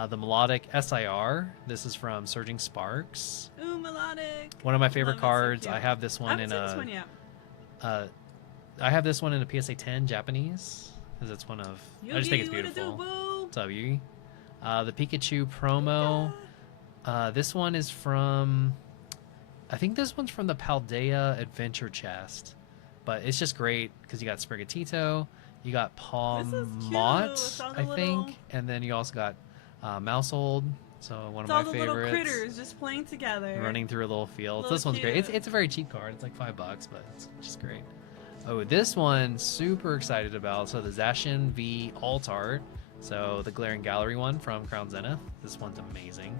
The Melodic SIR, this is from Surging Sparks. Ooh, Melodic. One of my favorite Love it, so cards. cute. I have this one in this one yet. I have this one in a PSA 10 Japanese, because it's one of. I just think it's Yugi, what it do, beautiful. boo? What's up, Yugi? The Pikachu promo. This one is from. I think this one's from the Paldea Adventure Chest, but it's just great because you got Sprigatito, you got Palmot, I think, and then you also got Mousehold. So one of my all the favorites. little critters just playing together. Running through a little field. Little This one's cute. great. It's a very cheap card. It's like $5, but it's just great. Oh, this one super excited about. So the Zacian V Alt Art. So the Glaring Gallery one from Crown Zenith. This one's amazing.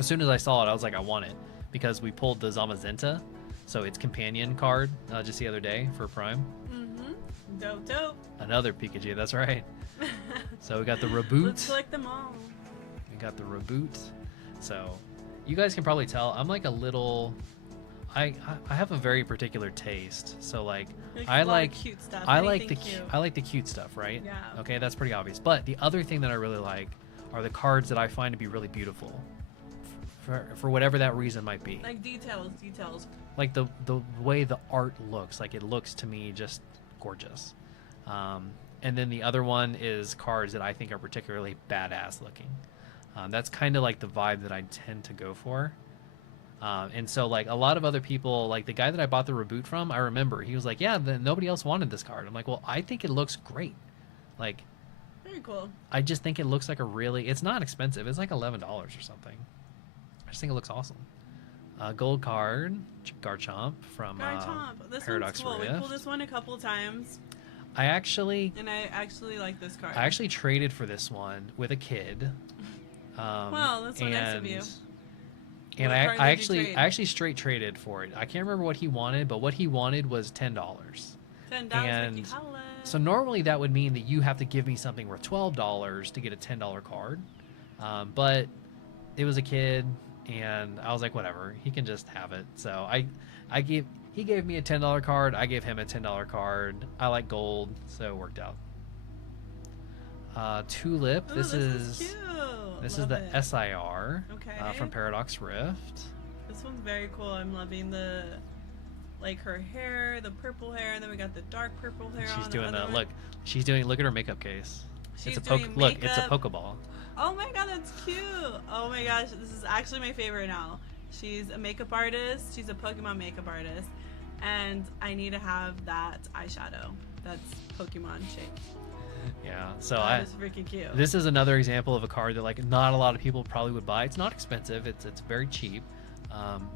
As soon as I saw it, I was like, I want it, because we pulled the Zamazenta, so its companion card just the other day for Prime. Dope. Another Pikachu. That's right. So we got the Reboot. Let's collect them all. We got the Reboot. So you guys can probably tell I'm like a little. I have a very particular taste. So like I like cute stuff. I like the cute stuff, right? Yeah. Okay, that's pretty obvious. But the other thing that I really like are the cards that I find to be really beautiful, for whatever that reason might be. Like details. Like the way the art looks, like it looks to me just gorgeous. And then the other one is cards that I think are particularly badass looking. That's kind of like the vibe that I tend to go for. And so like a lot of other people, like the guy that I bought the Reboot from, I remember he was like, yeah, nobody else wanted this card. I'm like, well, I think it looks great. Like, very cool. I just think it looks like it's not expensive. It's like $11 or something. I just think it looks awesome. Gold card, Garchomp from This Paradox one's cool. Rift. We pulled this one a couple times. I actually like this card. I actually traded for this one with a kid. Well, that's so nice of you. And What card I did you trade? actually straight traded for it. I can't remember what he wanted, but what he wanted was $10. $10. And Ricky Holland. so normally that would mean that you have to give me something worth $12 to get a $10 card. But it was a kid, and I was like, whatever, he can just have it. So he gave me a $10 card. I gave him a $10 card. I like gold, so it worked out. Tulip. Ooh, This is cute. This Love is the it. SIR Okay. from Paradox Rift. This one's very cool. I'm loving the her hair, the purple hair, and then we got the dark purple hair. She's on doing the other look. one. She's doing. Look at her makeup case. She's It's a doing look. It's a makeup. Pokeball. Oh my god, that's cute. Oh my gosh, this is actually my favorite now. She's a makeup artist. She's a Pokemon makeup artist, and I need to have that eyeshadow. That's Pokemon shaped. Yeah. So That is freaking cute. This is another example of a card that like not a lot of people probably would buy. It's not expensive. It's very cheap.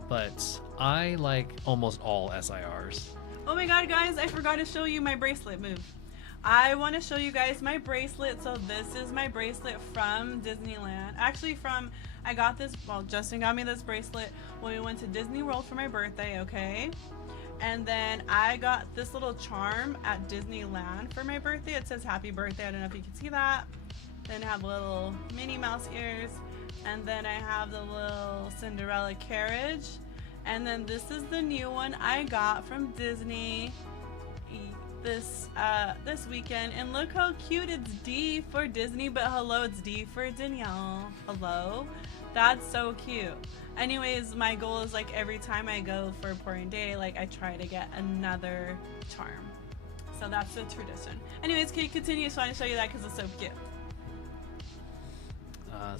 But I like almost all SIRs. Oh my god, guys, I forgot to show you my bracelet move. I want to show you guys my bracelet. So this is my bracelet from Disneyland. Actually I got this, well, Justin got me this bracelet when we went to Disney World for my birthday, okay? And then I got this little charm at Disneyland for my birthday. It says happy birthday. I don't know if you can see that. Then I have little Minnie Mouse ears. And then I have the little Cinderella carriage. And then this is the new one I got from Disney this weekend. And look how cute, it's D for Disney, but hello, it's D for Danielle. Hello. That's so cute. Anyways, my goal is like every time I go for a pouring day, like I try to get another charm. So that's the tradition. Anyways, can you continue? So I want to show you that because it's so cute.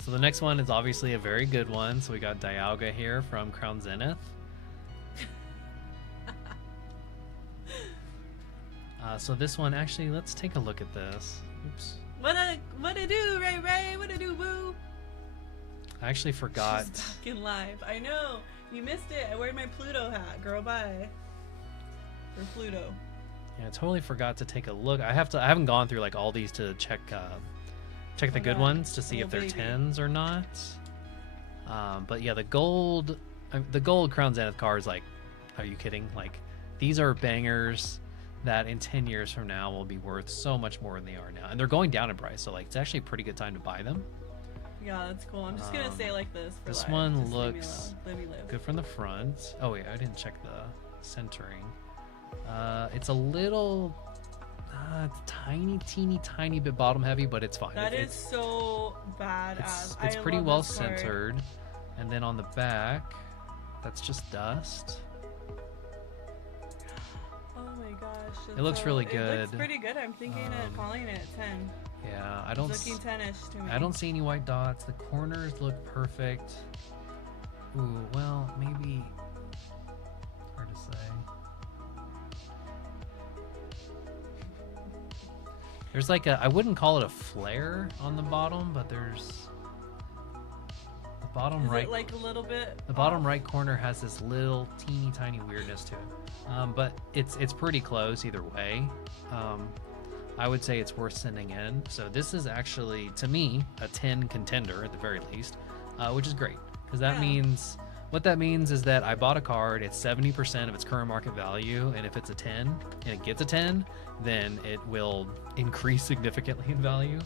So the next one is obviously a very good one. So we got Dialga here from Crown Zenith. So this one, actually, let's take a look at this. Oops. What a do, Ray Ray? What a do, boo? I actually forgot. She's back in live. I know. You missed it. I wear my Pluto hat. Girl, bye. For Pluto. Yeah, I totally forgot to take a look. I haven't gone through like all these to check the good ones to see if they're 10s or not. But yeah, the gold Crown Zenith cards, like, are you kidding? Like, these are bangers that in 10 years from now will be worth so much more than they are now, and they're going down in price. So like, it's actually a pretty good time to buy them. Yeah, that's cool. I'm just gonna say like this. For this life. one just looks let me live. good from the front. Oh wait, I didn't check the centering. It's a little. It's tiny bit bottom heavy, but it's fine. That is so badass. It's pretty well centered. And then on the back, that's just dust. Oh my gosh. It looks really good. It looks pretty good. I'm thinking of calling it 10. Yeah, I don't. It's looking 10ish to me. I don't see any white dots. The corners look perfect. Ooh, well, maybe. Hard to say. There's like I wouldn't call it a flare on the bottom, but there's the bottom Is right. It like a little bit. The bottom right corner has this little teeny tiny weirdness to it, but it's pretty close either way. I would say it's worth sending in. So this is actually, to me, a 10 contender at the very least, which is great because that means. What that means is that I bought a card, it's 70% of its current market value, and if it's a 10 and it gets a 10, then it will increase significantly in value,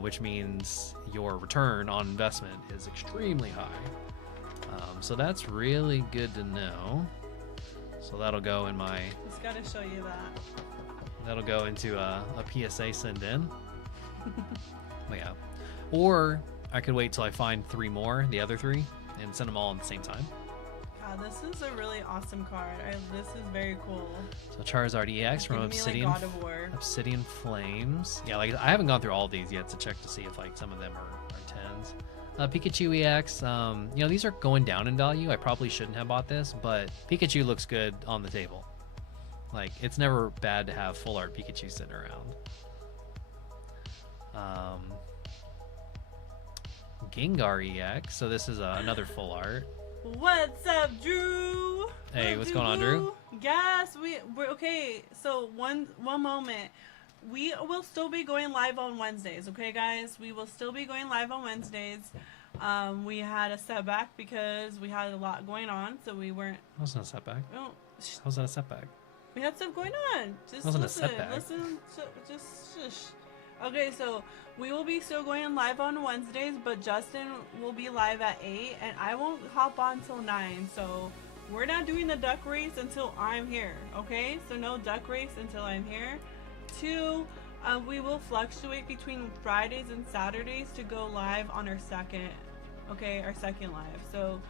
which means your return on investment is extremely high. So that's really good to know. So that'll go in my... Just gotta show you that. That'll go into a PSA send in. But yeah. Or I could wait till I find 3 more, the other 3, and send them all at the same time. God, this is a really awesome card. This is very cool. So Charizard EX from Obsidian, like God of War. Obsidian Flames. Yeah, like I haven't gone through all these yet to check to see if like some of them are 10s. Pikachu EX. You know, these are going down in value. I probably shouldn't have bought this, but Pikachu looks good on the table. Like, it's never bad to have full art Pikachu sitting around. Gengar EX. So this is another full art. What's up, Drew? Hey, what's going on, Drew? Yes, we're okay. So one moment. We will still be going live on Wednesdays, okay, guys? We will still be going live on Wednesdays. We had a setback because we had a lot going on, so we weren't. That wasn't a setback. Oh, How was that a setback? we had stuff going on. Just Wasn't a listen. setback. Listen. Just shush. Okay, so we will be still going live on Wednesdays, but Justin will be live at 8, and I won't hop on till 9. So we're not doing the duck race until I'm here, okay? So no duck race until I'm here. 2, we will fluctuate between Fridays and Saturdays to go live on our second, okay, our second live. So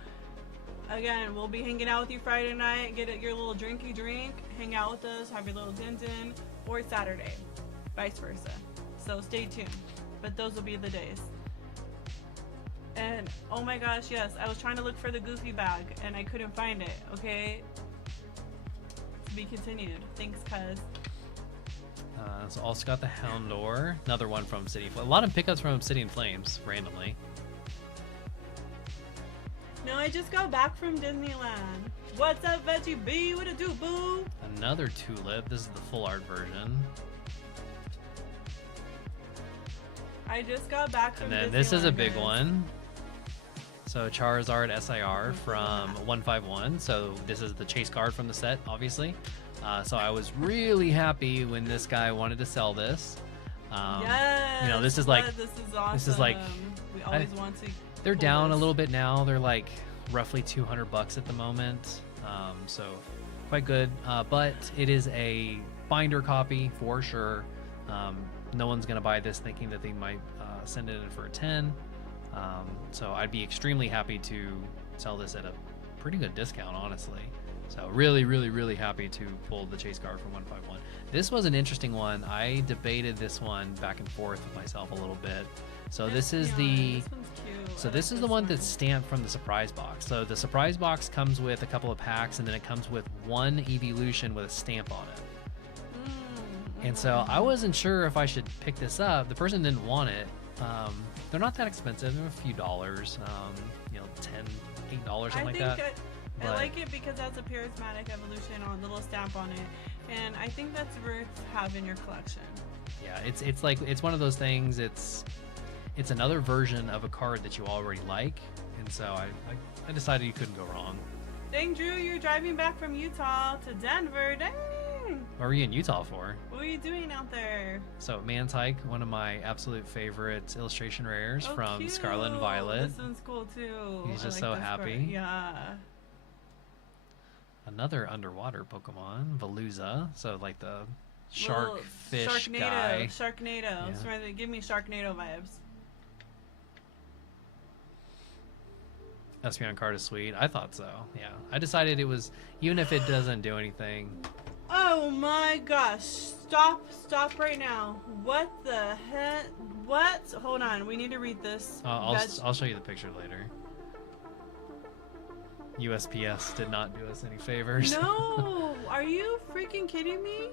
again, we'll be hanging out with you Friday night, get your little drinky drink, hang out with us, have your little din-din, or Saturday, vice versa. So stay tuned, but those will be the days. And oh my gosh, yes, I was trying to look for the Goofy bag and I couldn't find it, okay? To be continued. Thanks, cuz. So also got the Houndour, another one from Obsidian Flames. A lot of pickups from Obsidian Flames, randomly. No, I just got back from Disneyland. What's up, Veggie B? What it do, boo? Another tulip. This is the full art version. I just got back from And then Disneyland, this is a big guys. one. So Charizard SIR from 151. So this is the chase card from the set, obviously. So I was really happy when this guy wanted to sell this. Yes. You know, this is like, this is awesome. this is like, we always want to. they're pull down a this. little bit now. They're like roughly $200 at the moment. So quite good. But it is a binder copy for sure. No one's gonna buy this thinking that they might send it in for a 10. So I'd be extremely happy to sell this at a pretty good discount, honestly. So really, really, really happy to pull the chase card from 151. This was an interesting one. I debated this one back and forth with myself a little bit. So this is the, This one's cute. so I this like is the one one. that's stamped from the surprise box. So the surprise box comes with a couple of packs, and then it comes with one evolution with a stamp on it. And so I wasn't sure if I should pick this up. The person didn't want it. They're not that expensive. They're a few dollars. You know, $10, $8, something like that. I But- like it because that's a charismatic evolution on the little stamp on it, and I think that's worth having in your collection. Yeah, it's like, it's one of those things. It's another version of a card that you already like, and so I decided you couldn't go wrong. Dang, Drew, you're driving back from Utah to Denver. Dang. What were you in Utah for? What are you doing out there? So Man's Hike, one of my absolute favorite illustration rares Oh, from cute. Scarlet and Violet. This one's cool too. He's I just like so this part. happy. Yeah. Another underwater Pokemon, Veluza. So like the shark Little fish Sharknado. guy. Sharknado. Yeah. It's right there. Give me Sharknado vibes. Espeon card is sweet. I thought so. Yeah. I decided it was, even if it doesn't do anything. Oh my gosh. Stop right now. What the heck? What? Hold on. We need to read this. I'll show you the picture later. USPS did not do us any favors. No. Are you freaking kidding me?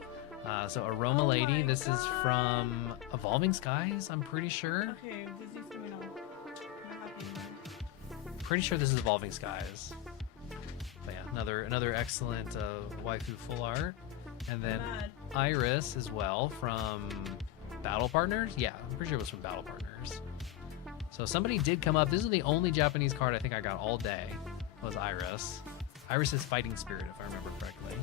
So Aroma Oh Lady, my this is God. from Evolving Skies, I'm pretty sure. Okay, this is coming off. I'm happy. Pretty sure this is Evolving Skies. But yeah, another excellent waifu full art. And then Mad. Iris as well from Battle Partners. Yeah, I'm pretty sure it was from Battle Partners. So somebody did come up. This is the only Japanese card I think I got all day. Was Iris. Iris is Fighting Spirit, if I remember correctly.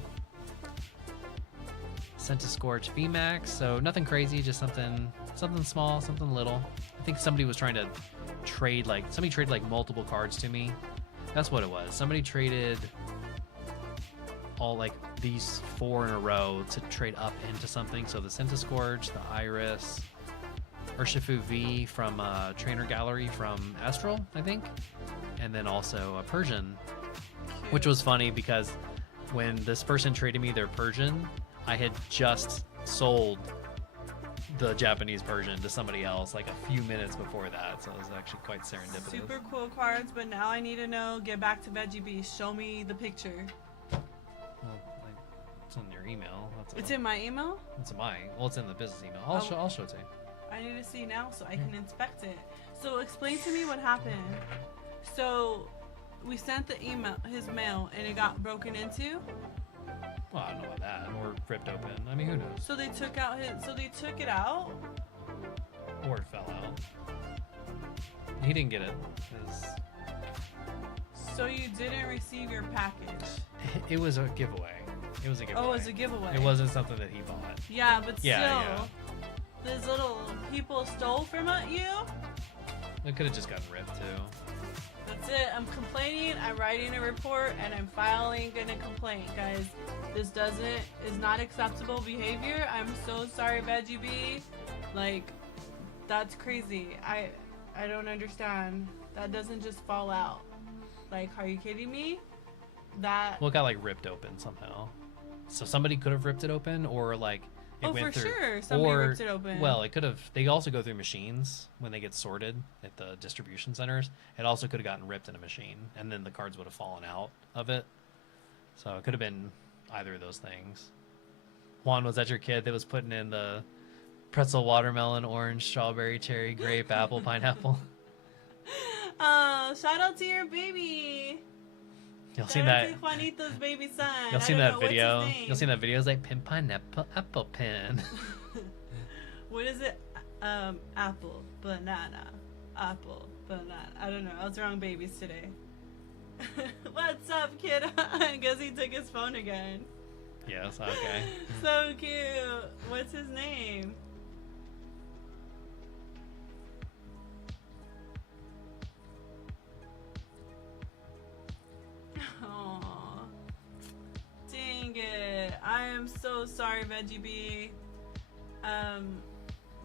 Scorch VMAX, so nothing crazy, just something small, something little. I think somebody was trying to trade like multiple cards to me. That's what it was. Somebody traded all like these 4 in a row to trade up into something. So the Scorch, the Iris, Urshifu V from Trainer Gallery from Astral, I think, and then also a Persian, Cute. which was funny because when this person traded me their Persian, I had just sold the Japanese version to somebody else like a few minutes before that, so it was actually quite serendipitous. Super cool cards, but now I need to know. Get back to Veggie B. Show me the picture. Well, it's in your email. It's in my email. It's in my. Well, it's in the business email. Oh. I'll show it to you. I need to see now so I can inspect it. So explain to me what happened. So we sent the email, his mail, and it got broken into. Well, I don't know about that. Or ripped open. I mean, who knows? So they took out his. So they took it out. Or it fell out. He didn't get it. So you didn't receive your package. It was a giveaway. It was a giveaway. Oh, it was a giveaway. It wasn't something that he bought. Yeah, but Yeah, still, these little people stole from you. It could have just gotten ripped too. That's it. I'm complaining. I'm writing a report, and I'm filing a complaint, guys. This is not acceptable behavior. I'm so sorry, Veggie B. Like, that's crazy. I don't understand. That doesn't just fall out. Like, are you kidding me? That. Well, it got like ripped open somehow. So somebody could have ripped it open, or like it Oh, went for through. sure. Somebody or, ripped it open. Well, it could have. They also go through machines when they get sorted at the distribution centers. It also could have gotten ripped in a machine, and then the cards would have fallen out of it. So it could have been either of those things. Juan, was that your kid that was putting in the pretzel, watermelon, orange, strawberry, cherry, grape, apple, pineapple? Oh, shout out to your baby. Y'all seen Shout out that? to Juanito's baby son. Y'all I seen don't that know, video? What's his name? Y'all seen that video? It's like pin pineapple apple pin. What is it? Apple, banana, apple, banana. I don't know. I was wrong babies today. What's up, kid? I guess he took his phone again. Yes, okay. So cute. What's his name? Aww. Dang it. I am so sorry, Veggie Bee.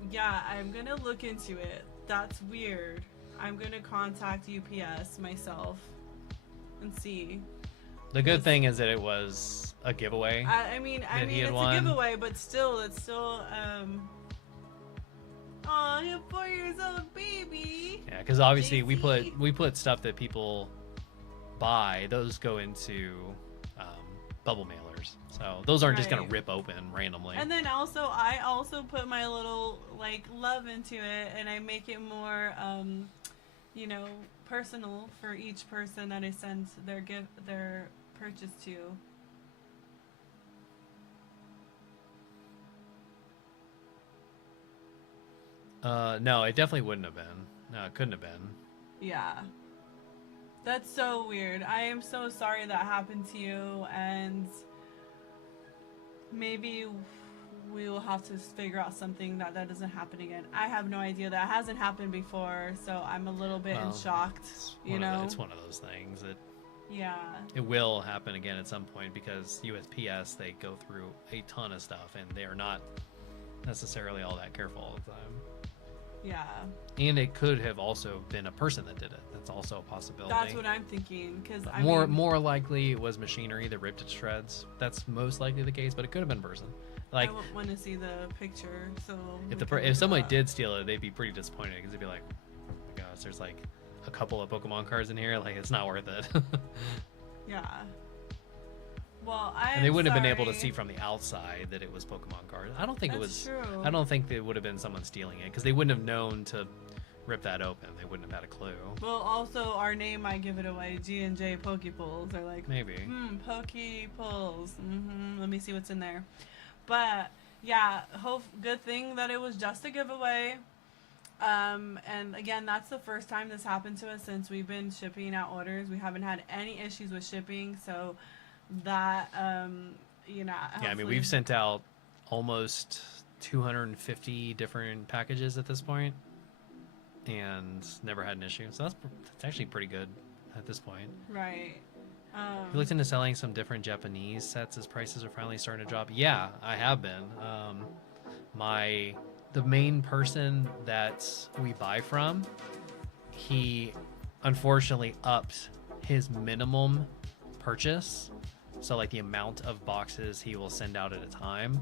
Yeah, I'm gonna look into it. That's weird. I'm gonna contact UPS myself and see. The good thing is that it was a giveaway. I mean, he had it's won. a giveaway, but still, it's still. Oh, you have 4 years old baby. Yeah, because obviously we JC. put stuff that people buy. Those go into bubble mailers, so those aren't just gonna Right. rip open randomly. And then also, I also put my little like love into it, and I make it more, you know, personal for each person that I send their purchase to. No, it definitely wouldn't have been. No, it couldn't have been. Yeah. That's so weird. I am so sorry that happened to you, and maybe we will have to figure out something that doesn't happen again. I have no idea. That hasn't happened before, so I'm a little bit Well, shocked, you know? It's one of those things that Yeah. it will happen again at some point because USPS, they go through a ton of stuff and they are not necessarily all that careful all the time. Yeah. And it could have also been a person that did it. That's also a possibility. That's what I'm thinking, because I more mean, more likely it was machinery that ripped it to shreds. That's most likely the case, but it could have been a person. Like I want to see the picture, so if we can if look somebody it up. did steal it, they'd be pretty disappointed because they'd be like, "Oh my gosh, there's like a couple of Pokemon cards in here. Like it's not worth it." Yeah. Well, And they wouldn't have been able to see from the outside that it was Pokemon cards. I don't think it was. True. I don't think it would have been someone stealing it because they wouldn't have known to rip that open. They wouldn't have had a clue. Well, also our name might give it away. G&J Pokepulls are like Maybe. Pokepulls. Let me see what's in there. But yeah, good thing that it was just a giveaway. And again, that's the first time this happened to us since we've been shipping out orders. We haven't had any issues with shipping, so that you know. Yeah, I mean hopefully- we've sent out almost 250 different packages at this point, and never had an issue. So that's actually pretty good at this point. right. You looked into selling some different Japanese sets as prices are finally starting to drop. Yeah, I have been. The main person that we buy from, he unfortunately upped his minimum purchase. So like the amount of boxes he will send out at a time.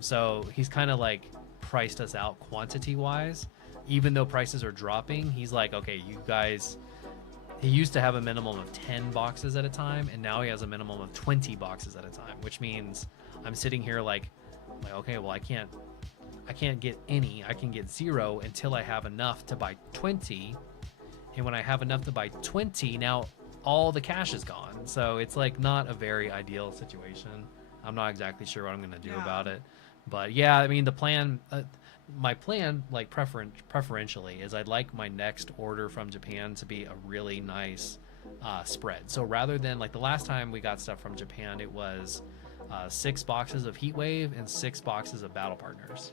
So he's kind of like priced us out quantity wise. Even though prices are dropping, he's like, okay, you guys. He used to have a minimum of 10 boxes at a time, and now he has a minimum of 20 boxes at a time, which means I'm sitting here like okay, well I can't get any. I can get 0 until I have enough to buy 20, and when I have enough to buy 20, now all the cash is gone. So it's like not a very ideal situation. I'm not exactly sure what I'm gonna do about it, but yeah, I mean the plan. My plan, like preferentially, is I'd like my next order from Japan to be a really nice spread. So rather than like the last time we got stuff from Japan, it was 6 boxes of Heatwave and 6 boxes of Battle Partners.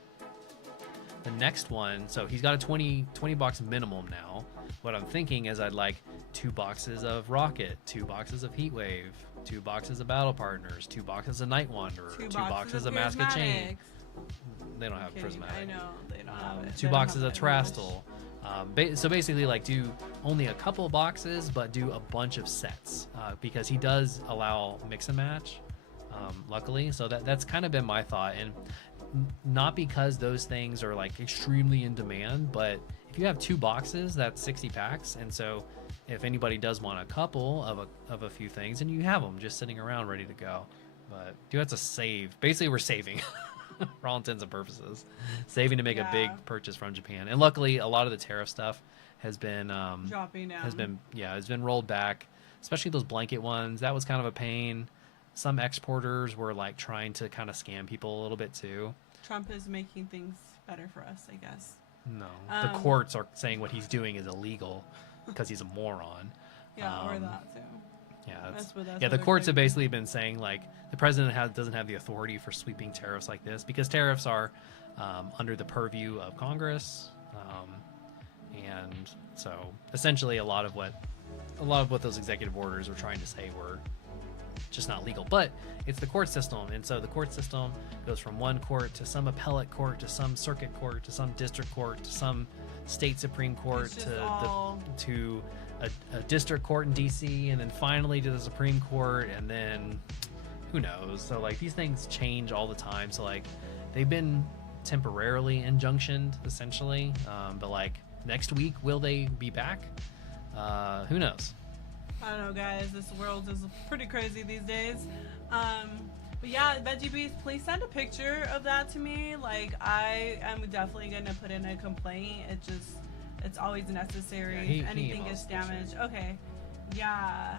The next one, so he's got a 20 box minimum now. What I'm thinking is I'd like 2 boxes of Rocket, 2 boxes of Heatwave, 2 boxes of Battle Partners, 2 boxes of Night Wanderer, 2 boxes of Mask of Chain. They don't have prismatic. I know they don't have it. 2 boxes of Terastal. So basically, like, do only a couple boxes, but do a bunch of sets because he does allow mix and match. Luckily, so that's kind of been my thought, and not because those things are like extremely in demand, but if you have 2 boxes, that's 60 packs, and so if anybody does want a couple of a few things, and you have them just sitting around ready to go. But do have to save. Basically, we're saving. For all intents and purposes, saving to make a big purchase from Japan. And luckily, a lot of the tariff stuff has been dropping down. Has been rolled back, especially those blanket ones. That was kind of a pain. Some exporters were like trying to kind of scam people a little bit too. Trump is making things better for us, I guess. No, the courts are saying what he's doing is illegal because he's a moron. Yeah, or that too. Yeah, the courts have basically been saying like the president doesn't have the authority for sweeping tariffs like this because tariffs are under the purview of Congress, and so essentially a lot of what those executive orders were trying to say were just not legal. But it's the court system, and so the court system goes from one court to some appellate court to some circuit court to some district court to some state supreme court to a district court in DC, and then finally to the Supreme Court, and then who knows. So like these things change all the time. So like they've been temporarily injunctioned essentially, but like next week will they be back? Who knows? I don't know, guys. This world is pretty crazy these days. But yeah, Veggie Beast, please send a picture of that to me. Like I am definitely gonna put in a complaint. It's always necessary if anything gets damaged. Okay. Yeah.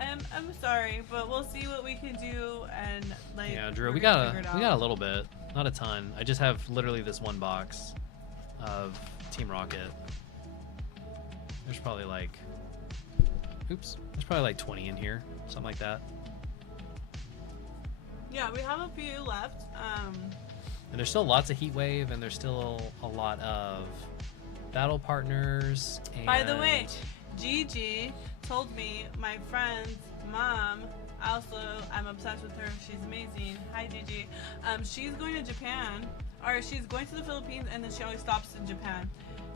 I'm sorry, but we'll see what we can do, and like yeah, Drew, we got a little bit, not a ton. I just have literally this one box of Team Rocket. There's probably like there's probably like 20 in here, something like that. Yeah, we have a few left. And there's still lots of Heat Wave, and there's still a lot of battle partners. And by the way, Gigi told me my friend's mom, I'm obsessed with her. She's amazing. Hi, Gigi. She's going to Japan, or she's going to the Philippines, and then she always stops in Japan.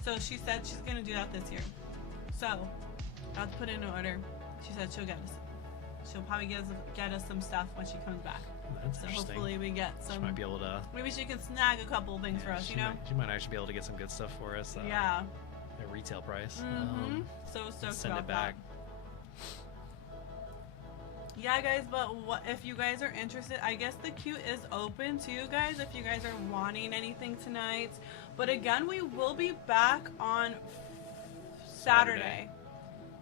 So she said she's going to do that this year. So I have to put in an order. She said she'll get us. She'll probably get us some stuff when she comes back. That's so interesting. Hopefully we get some. She might be able to. Maybe she can snag a couple things for us. She might actually be able to get some good stuff for us. Yeah. At retail price. So send it back. Yeah, guys, but if you guys are interested, I guess the queue is open to you guys if you guys are wanting anything tonight. But again, we will be back on Saturday.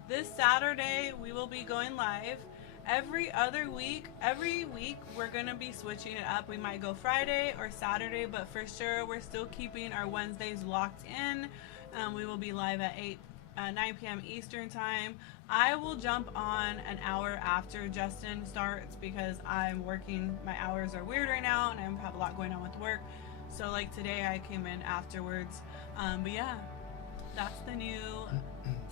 This Saturday, we will be going live. Every week, we're going to be switching it up. We might go Friday or Saturday, but for sure, we're still keeping our Wednesdays locked in. We will be live at 9 p.m. Eastern time. I will jump on an hour after Justin starts because I'm working. My hours are weird right now, and I have a lot going on with work. So like today, I came in afterwards. But yeah, that's the new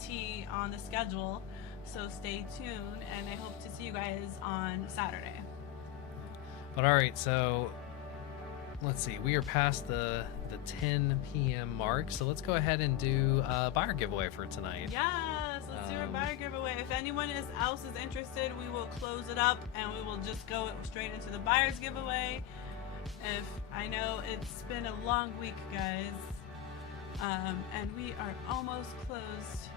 tea on the schedule. So stay tuned, and I hope to see you guys on Saturday. But all right, so let's see. We are past the 10 p.m. mark, so let's go ahead and do a buyer giveaway for tonight. Yes, let's do a buyer giveaway. If anyone else is interested, we will close it up, and we will just go straight into the buyer's giveaway. If I know it's been a long week, guys, and we are almost closed.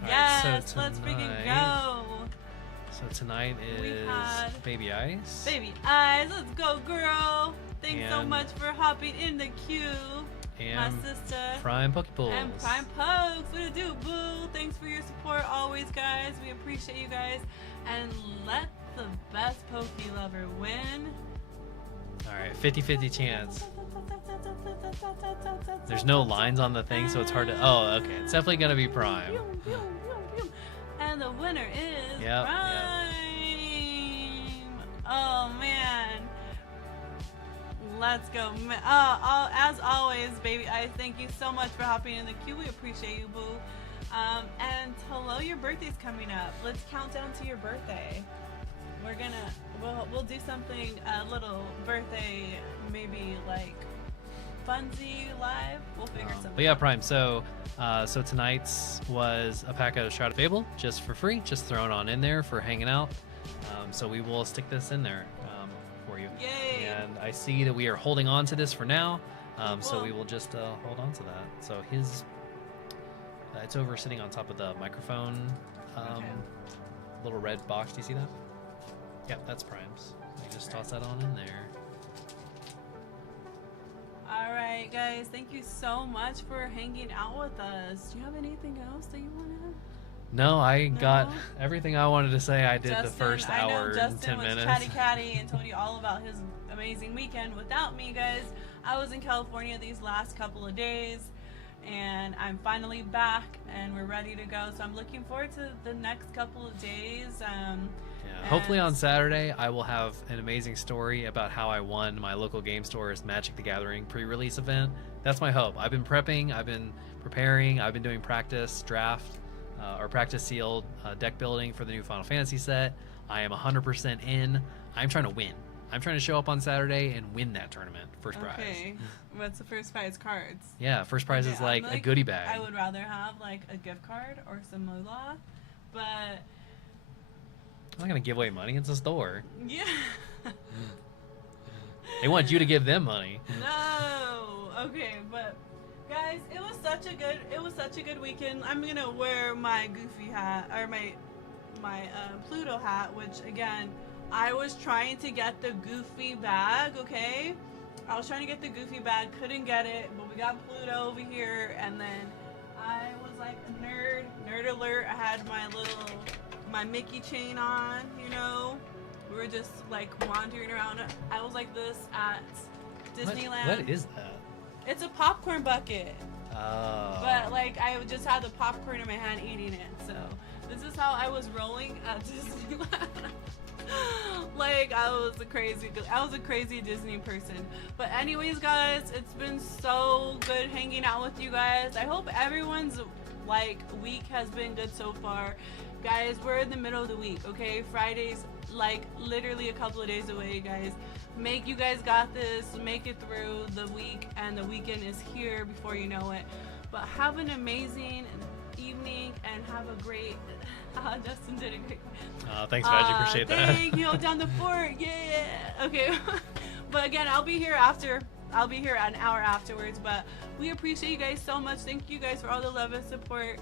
All yes, right, so let's freaking go. So tonight is Baby Ice. Baby Ice, let's go, girl. Thanks so much for hopping in the queue. And my sister. Prime Pokeballs. And Prime Pokes. What to do, boo? Thanks for your support always, guys. We appreciate you guys. And let the best Poke lover win. Alright, 50-50 chance. There's no lines on the thing, so it's hard to... Oh, okay. It's definitely going to be Prime. And the winner is Prime. Oh, man. Let's go. As always, Baby Ice, thank you so much for hopping in the queue. We appreciate you, boo. And hello, your birthday's coming up. Let's count down to your birthday. We're gonna... We'll do something, a little birthday, maybe like... Funsy live. We'll figure something. But yeah, Prime. So tonight's was a pack of Shroud of Fable, just for free, just thrown on in there for hanging out. So we will stick this in there for you. Yay! And I see that we are holding on to this for now. So we will just hold on to that. So his, it's over sitting on top of the microphone. Little red box. Do you see that? Yep, that's Prime's. You just toss that on in there. All All right, guys. Thank you so much for hanging out with us. Do you have anything else that you want to add? No, I No? got everything I wanted to say. I did Justin, the first I know hour and Justin 10 was minutes. chatty and told you all about his amazing weekend without me, guys. I was in California these last couple of days, and I'm finally back, and we're ready to go. So I'm looking forward to the next couple of days. Yeah, hopefully on Saturday I will have an amazing story about how I won my local game store's Magic the Gathering pre-release event. That's my hope. I've been prepping, I've been preparing, I've been doing practice draft or practice sealed deck building for the new Final Fantasy set. I am 100% in. I'm trying to win. I'm trying to show up on Saturday and win that tournament. First prize. Okay. What's the first prize? Cards. Yeah, first prize is I'm like a goodie bag. I would rather have like a gift card or some moolah, but I'm not gonna give away money. It's a store. yeah. They want you to give them money. No. Okay, but guys, it was such a good weekend. I'm gonna wear my Goofy hat or my Pluto hat, which again, I was trying to get the Goofy bag. Okay, I was trying to get the Goofy bag, couldn't get it, but we got Pluto over here, and then I was like a nerd alert. I had my Mickey chain on, you know. We were just like wandering around. I was like this at Disneyland. What is that? It's a popcorn bucket. Oh. But like I just had the popcorn in my hand eating it. So this is how I was rolling at Disneyland. Like I was a crazy Disney person. But anyways, guys, it's been so good hanging out with you guys. I hope everyone's like week has been good so far. Guys, we're in the middle of the week, okay? Friday's like literally a couple of days away, guys. You guys got this. Make it through the week, and the weekend is here before you know it. But have an amazing evening and have a great. Justin did a great. Thanks, Magic. Appreciate that. Thank you. Down the fort. Yeah. Okay. But again, I'll be here after. I'll be here an hour afterwards. But we appreciate you guys so much. Thank you guys for all the love and support.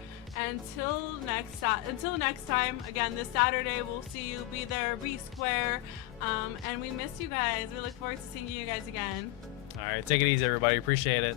Until next time. Again, this Saturday we'll see you. Be there. Be square. And we miss you guys. We look forward to seeing you guys again. All right, take it easy, everybody. Appreciate it.